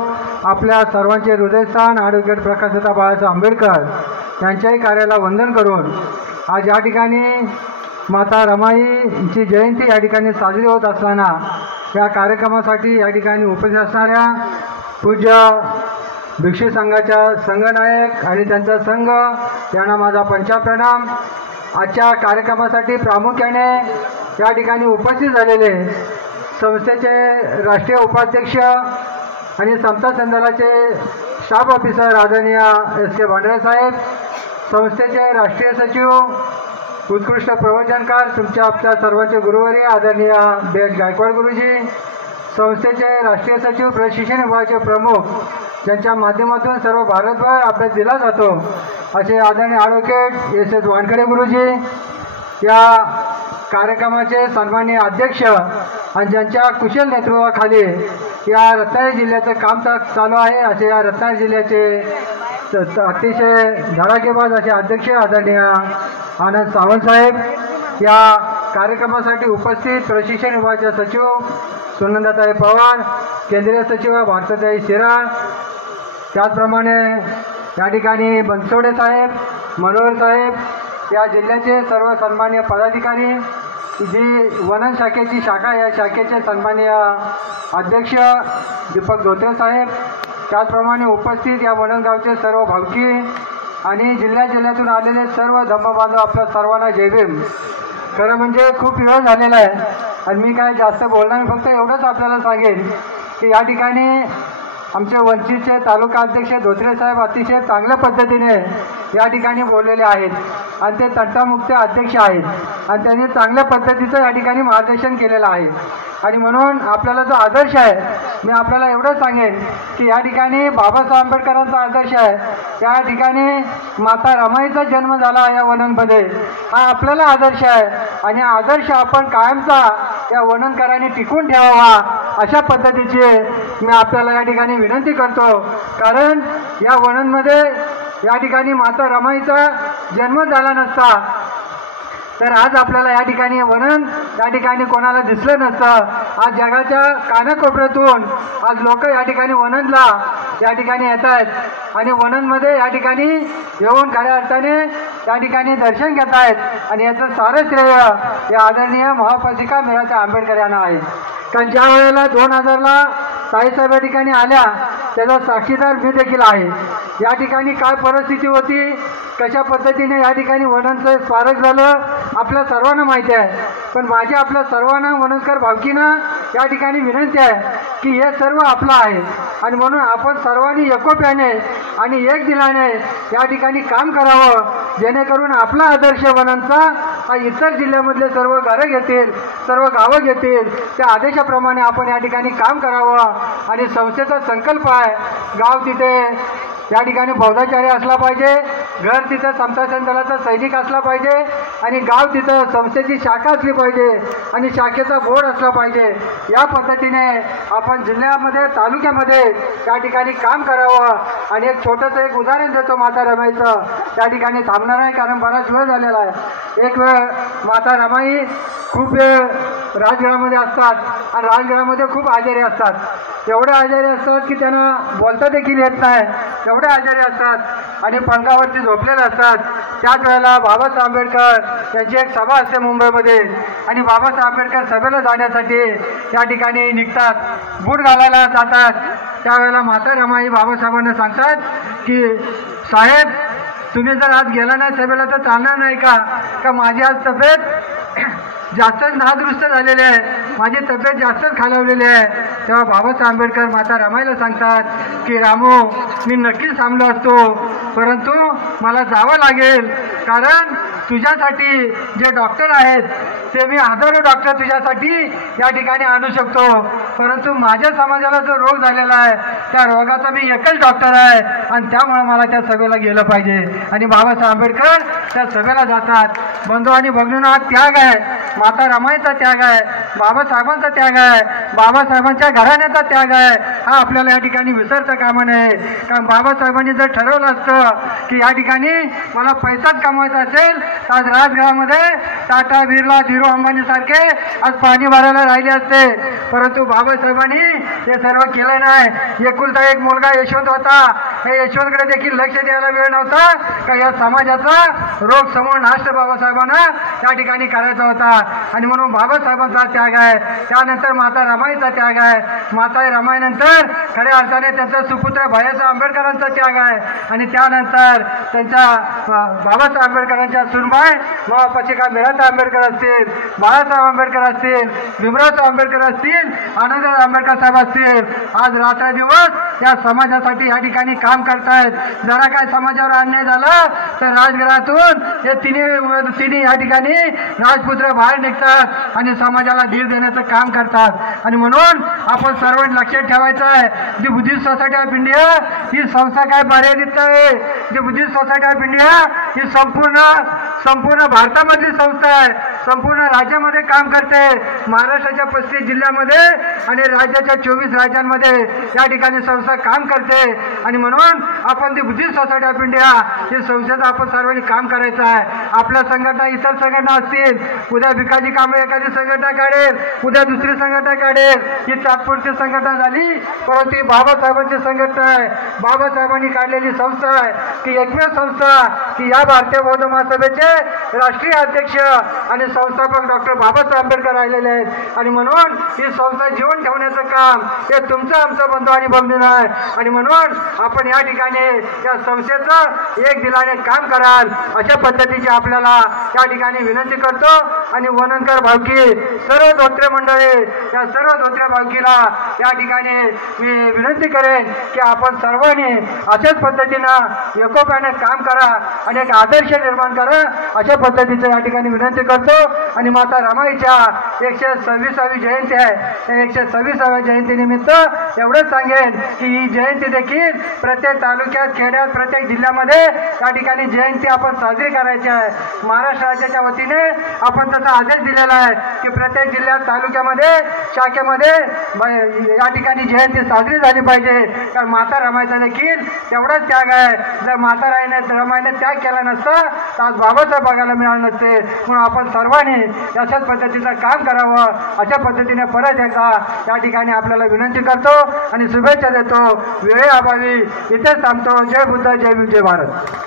आपल्या सर्वांचे हृदयस्थान ॲडव्होकेट प्रकाशदा बाळासाहेब आंबेडकर यांच्याही कार्याला वंदन करून आज या ठिकाणी माता रमाईची जयंती या ठिकाणी साजरी होत असताना या कार्यक्रमासाठी या ठिकाणी उपस्थित असणाऱ्या पूज्य भिक्षू संघाच्या संघनायक आणि त्यांचा संघ यांना माझा पंचाप्रणाम. आजच्या कार्यक्रमासाठी प्रामुख्याने या ठिकाणी उपस्थित झालेले संस्थेचे राष्ट्रीय उपाध्यक्ष आणि समता संघाचे स्टाफ ऑफिसर आदरणीय SK भांडरे साहेब, संस्थेचे राष्ट्रीय सचिव, उत्कृष्ट प्रवचनकार आपल्या सर्वांचे गुरुवारी आदरणीय BH गायकवाड गुरुजी, संस्थेचे राष्ट्रीय सचिव, प्रशिक्षण विभागाचे प्रमुख ज्यांच्या माध्यमातून सर्व भारतभर अभ्यास दिला जातो असे आदरणीय ॲडव्होकेट SS वानखेडे गुरुजी, या कार्यक्रमाचे सन्माननीय अध्यक्ष आणि ज्यांच्या कुशल नेतृत्वाखाली या रत्नागिरी जिल्ह्याचं काम चालू आहे असे या रत्नागिरी जिल्ह्याचे अतिशय धडाकेबाज असे अध्यक्ष आदरणीय आनंद सावंत साहेब, या कार्यक्रमासाठी उपस्थित प्रशिक्षण विभागाचे सचिव सुनंदाताई पवार, केंद्रीय सचिव भारताताई शिराळ, त्याचप्रमाणे या ठिकाणी बनसोडे साहेब, मनोहर साहेब, या जिल्ह्याचे सर्व सन्माननीय पदाधिकारी, जी वनन शाखेची शाखा या शाखेचे सन्माननीय अध्यक्ष दीपक धोत्रे साहेब, त्याचप्रमाणे उपस्थित या वननगावचे सर्व भावकी आणि जिल्ह्यातून आलेले सर्व धम्मबांधव आपल्या सर्वांना जय भीम. खरं म्हणजे खूप वेळ झालेला आहे आणि मी काय जास्त बोलणार नाही, फक्त एवढंच आपल्याला सांगेन की या ठिकाणी आमचे वंचितचे तालुका अध्यक्ष धोत्रे साहेब अतिशय चांगल्या पद्धतीने या ठिकाणी बोललेले आहेत आणि ते तंटामुक्त अध्यक्ष आहेत आणि त्यांनी चांगल्या पद्धतीचं या ठिकाणी मार्गदर्शन केलेलं आहे. आणि म्हणून आपल्याला जो आदर्श आहे, मी आपल्याला एवढंच सांगेन की या ठिकाणी बाबासाहेब आंबेडकरांचा आदर्श आहे, या ठिकाणी माता रमाईचा जन्म झाला या वननमध्ये, हा आपल्याला आदर्श आहे आणि हा आदर्श आपण कायमचा या वननकरांनी टिकून ठेवावा अशा पद्धतीची मी आपल्याला या ठिकाणी विनंती करतो. कारण या वननमध्ये या ठिकाणी माता रमाईचा जन्म झाला नसता तर आज आपल्याला या ठिकाणी वनन या ठिकाणी कोणाला दिसलं नसतं. आज जगाच्या कानाकोपऱ्यातून आज लोक या ठिकाणी वननला या ठिकाणी येत आहेत आणि वननमध्ये या ठिकाणी येऊन खऱ्या अर्थाने या ठिकाणी दर्शन घेत आहेत आणि याचं सारं श्रेय या आदरणीय महाउपासिका मीराताई आंबेडकर यांना आहे. कारण ज्या वेळेला 2000ला ताईसाहेब या ठिकाणी आल्या त्याचा साक्षीदार मी देखील आहे. या ठिकाणी काय परिस्थिती होती, कशा पद्धतीने या ठिकाणी वननचं स्वागत झालं आपल्या सर्वांना माहिती आहे. पण माझी आपल्या सर्वांना वननकर भावकीनं या ठिकाणी विनंती आहे की हे सर्व आपलं आहे आणि म्हणून आपण सर्वांनी एकोप्याने आणि एक दिलाने या ठिकाणी काम करावं, जेणेकरून आपला आदर्श वननचा हा इतर जिल्ह्यामधले सर्व घरं घेतील, सर्व गावं घेतील, त्या आदेशाप्रमाणे आपण या ठिकाणी काम करावं. आणि संस्थेचा संकल्प आहे, गाव तिथे या ठिकाणी बौद्धाचार्य असला पाहिजे, घर तिथं समता दलाचा सैनिक असला पाहिजे आणि गाव तिथं संस्थेची शाखा असली पाहिजे आणि शाखेचा बोर्ड असला पाहिजे. या पद्धतीने आपण जिल्ह्यामध्ये तालुक्यामध्ये त्या ठिकाणी काम करावं. आणि एक छोटंसं एक उदाहरण देतो माता रमाईचं. त्या ठिकाणी थांबणार नाही कारण बराच वेळ झालेला आहे. एक वेळ माता रमाई खूप वेळ राजगडामध्ये असतात आणि राजगडामध्ये खूप आजारी असतात. एवढे आजारी असतात की त्यांना बोलता देखील येत नाही, एवढे आजारी असतात आणि पलंगावरती झोपलेले असतात. त्याच वेळेला बाबासाहेब आंबेडकर यांची एक सभा असते मुंबईमध्ये आणि बाबासाहेब आंबेडकर सभेला जाण्यासाठी त्या ठिकाणी निघतात, बूट घालायला जातात. त्यावेळेला माता रमाई बाबासाहेबांना सांगतात की साहेब तुम्ही जर आज गेला नाही सभेला तर चालणार नाही का माझी आज तब्येत जास्तच नादुरुस्त झालेली आहे, माझी तब्येत जास्तच खालावलेली आहे. तेव्हा बाबासाहेब आंबेडकर माता रमाईला सांगतात की रामू मी नक्कीच थांबलो असतो परंतु मला जावं लागेल कारण तुझ्यासाठी जे डॉक्टर आहेत ते मी हजारो डॉक्टर तुझ्यासाठी या ठिकाणी आणू शकतो परंतु माझ्या समाजाला जो रोग झालेला आहे त्या रोगाचा मी एकच डॉक्टर आहे आणि त्यामुळे मला त्या सभेला गेलं पाहिजे. आणि बाबासाहेब आंबेडकर त्या सभेला जातात. बंधू आणि भगिनींनो, हा त्याग आहे, माता रमाईचा त्याग आहे, बाबासाहेबांचा त्याग आहे, बाबासाहेबांच्या घराण्याचा त्याग आहे. हा आपल्याला या ठिकाणी विसरता कामा नये. कारण बाबासाहेबांनी जर ठरवलं असतं की या ठिकाणी मला पैसाच कमवायचा असेल तर आज राजगडामध्ये टाटा बिर्ला धीरू अंबानी सारखे आज पाणी भरायला राहिले असते. परंतु बाबासाहेबांनी हे सर्व केलं नाही. एकुलता एक मुलगा यशवंत होता, हे यशवंतकडे देखील लक्ष द्यायला वेळ नव्हता का या समाजाचा रोग समूळ नाश बाबासाहेबांना त्या ठिकाणी करायचा होता. आणि म्हणून बाबासाहेबांचा त्याग आहे. त्यानंतर माता रमाईचा त्याग आहे. माता रमाईनंतर खऱ्या अर्थाने त्यांचा सुपुत्र भैयासाहेब आंबेडकरांचा त्याग आहे. आणि त्यानंतर त्यांच्या बाबासाहेब आंबेडकरांच्या सुनबाई महापशिका मीराताई आंबेडकर असतील, बाळासाहेब आंबेडकर असतील, भीमरावसाहेब आंबेडकर असतील, आनंदराव आंबेडकर साहेब असतील, आज रात्रदिवस या समाजासाठी या ठिकाणी काम करतायत. जरा काय समाजावर अन्याय झाला तर राजगडातून हे तिन्ही या ठिकाणी राजपुत्र बाहेर निघतात आणि समाजाला धीर देण्याचं काम करतात. आणि म्हणून आपण सर्वांनी लक्षात ठेवायचं आहे जी बुद्धिस्ट सोसायटी ऑफ इंडिया ही संस्था काय मर्यादित आहे. जी बुद्धिस्ट सोसायटी ऑफ इंडिया ही संपूर्ण भारतामधली संस्था आहे, संपूर्ण राज्यामध्ये काम करते. महाराष्ट्राच्या 35 जिल्ह्यामध्ये आणि राज्याच्या 24 राज्यांमध्ये या ठिकाणी संस्था काम करते. आणि म्हणून आपण ती बुद्धिस्ट सोसायटी ऑफ इंडिया ही संस्थेचं आपण सर्वांनी काम करायचं आहे. आपल्या संघटना इतर संघटना असतील, उद्या भिकाजी कांबळे एखादी संघटना काढेल, उद्या दुसरी संघटना काढेल, ही तात्पुरती संघटना झाली परंतु ही बाबासाहेबांची संघटना आहे, बाबासाहेबांनी काढलेली संस्था आहे की एकमेव संस्था की या भारतीय बौद्ध महासभेचे राष्ट्रीय अध्यक्ष आणि संस्थापक डॉक्टर बाबासाहेब आंबेडकर राहिलेले आहेत. आणि म्हणून ही संस्था जीवन ठेवण्याचं काम हे तुमचं आमचं बंधू आणि भगिनी आहे. आणि म्हणून आपण या ठिकाणी या संस्थेचं एक दिलाने काम कराल अशा पद्धतीची आपल्याला या ठिकाणी विनंती करतो. आणि वननकर भावकी सर्व धोत्रे मंडळी या सर्व धोत्रे भावकीला या ठिकाणी मी विनंती करेन की आपण सर्वांनी अशाच पद्धतीनं एकोप्याने काम करा आणि एक आदर्श निर्माण करा अशा पद्धतीचं या ठिकाणी विनंती करतो. आणि माता रमाईच्या 126वी जयंती आहे, त्या 126व्या जयंतीनिमित्त एवढंच सांगेन की ही जयंती देखील प्रत्येक तालुक्यात खेड्यात प्रत्येक जिल्ह्यामध्ये या ठिकाणी जयंती आपण साजरी करायची आहे. महाराष्ट्र राज्याच्या वतीने आपण तसा आदेश दिलेला आहे की प्रत्येक जिल्ह्यात तालुक्यामध्ये शाखेमध्ये या ठिकाणी जयंती साजरी झाली पाहिजे. कारण माता रमाईचा देखील तेवढाच त्याग आहे. जर माता रमाईने त्याग केला नसता तर आज बाबासाहेब बघायला मिळाले नसते. म्हणून आपण सर्वांनी अशाच पद्धतीचं काम करावं अशा पद्धतीने परत एकदा या ठिकाणी आपल्याला विनंती करतो आणि शुभेच्छा देतो. वेळेअभावी इथेच थांबतो. जय बुद्ध, जय भीम, जय भारत.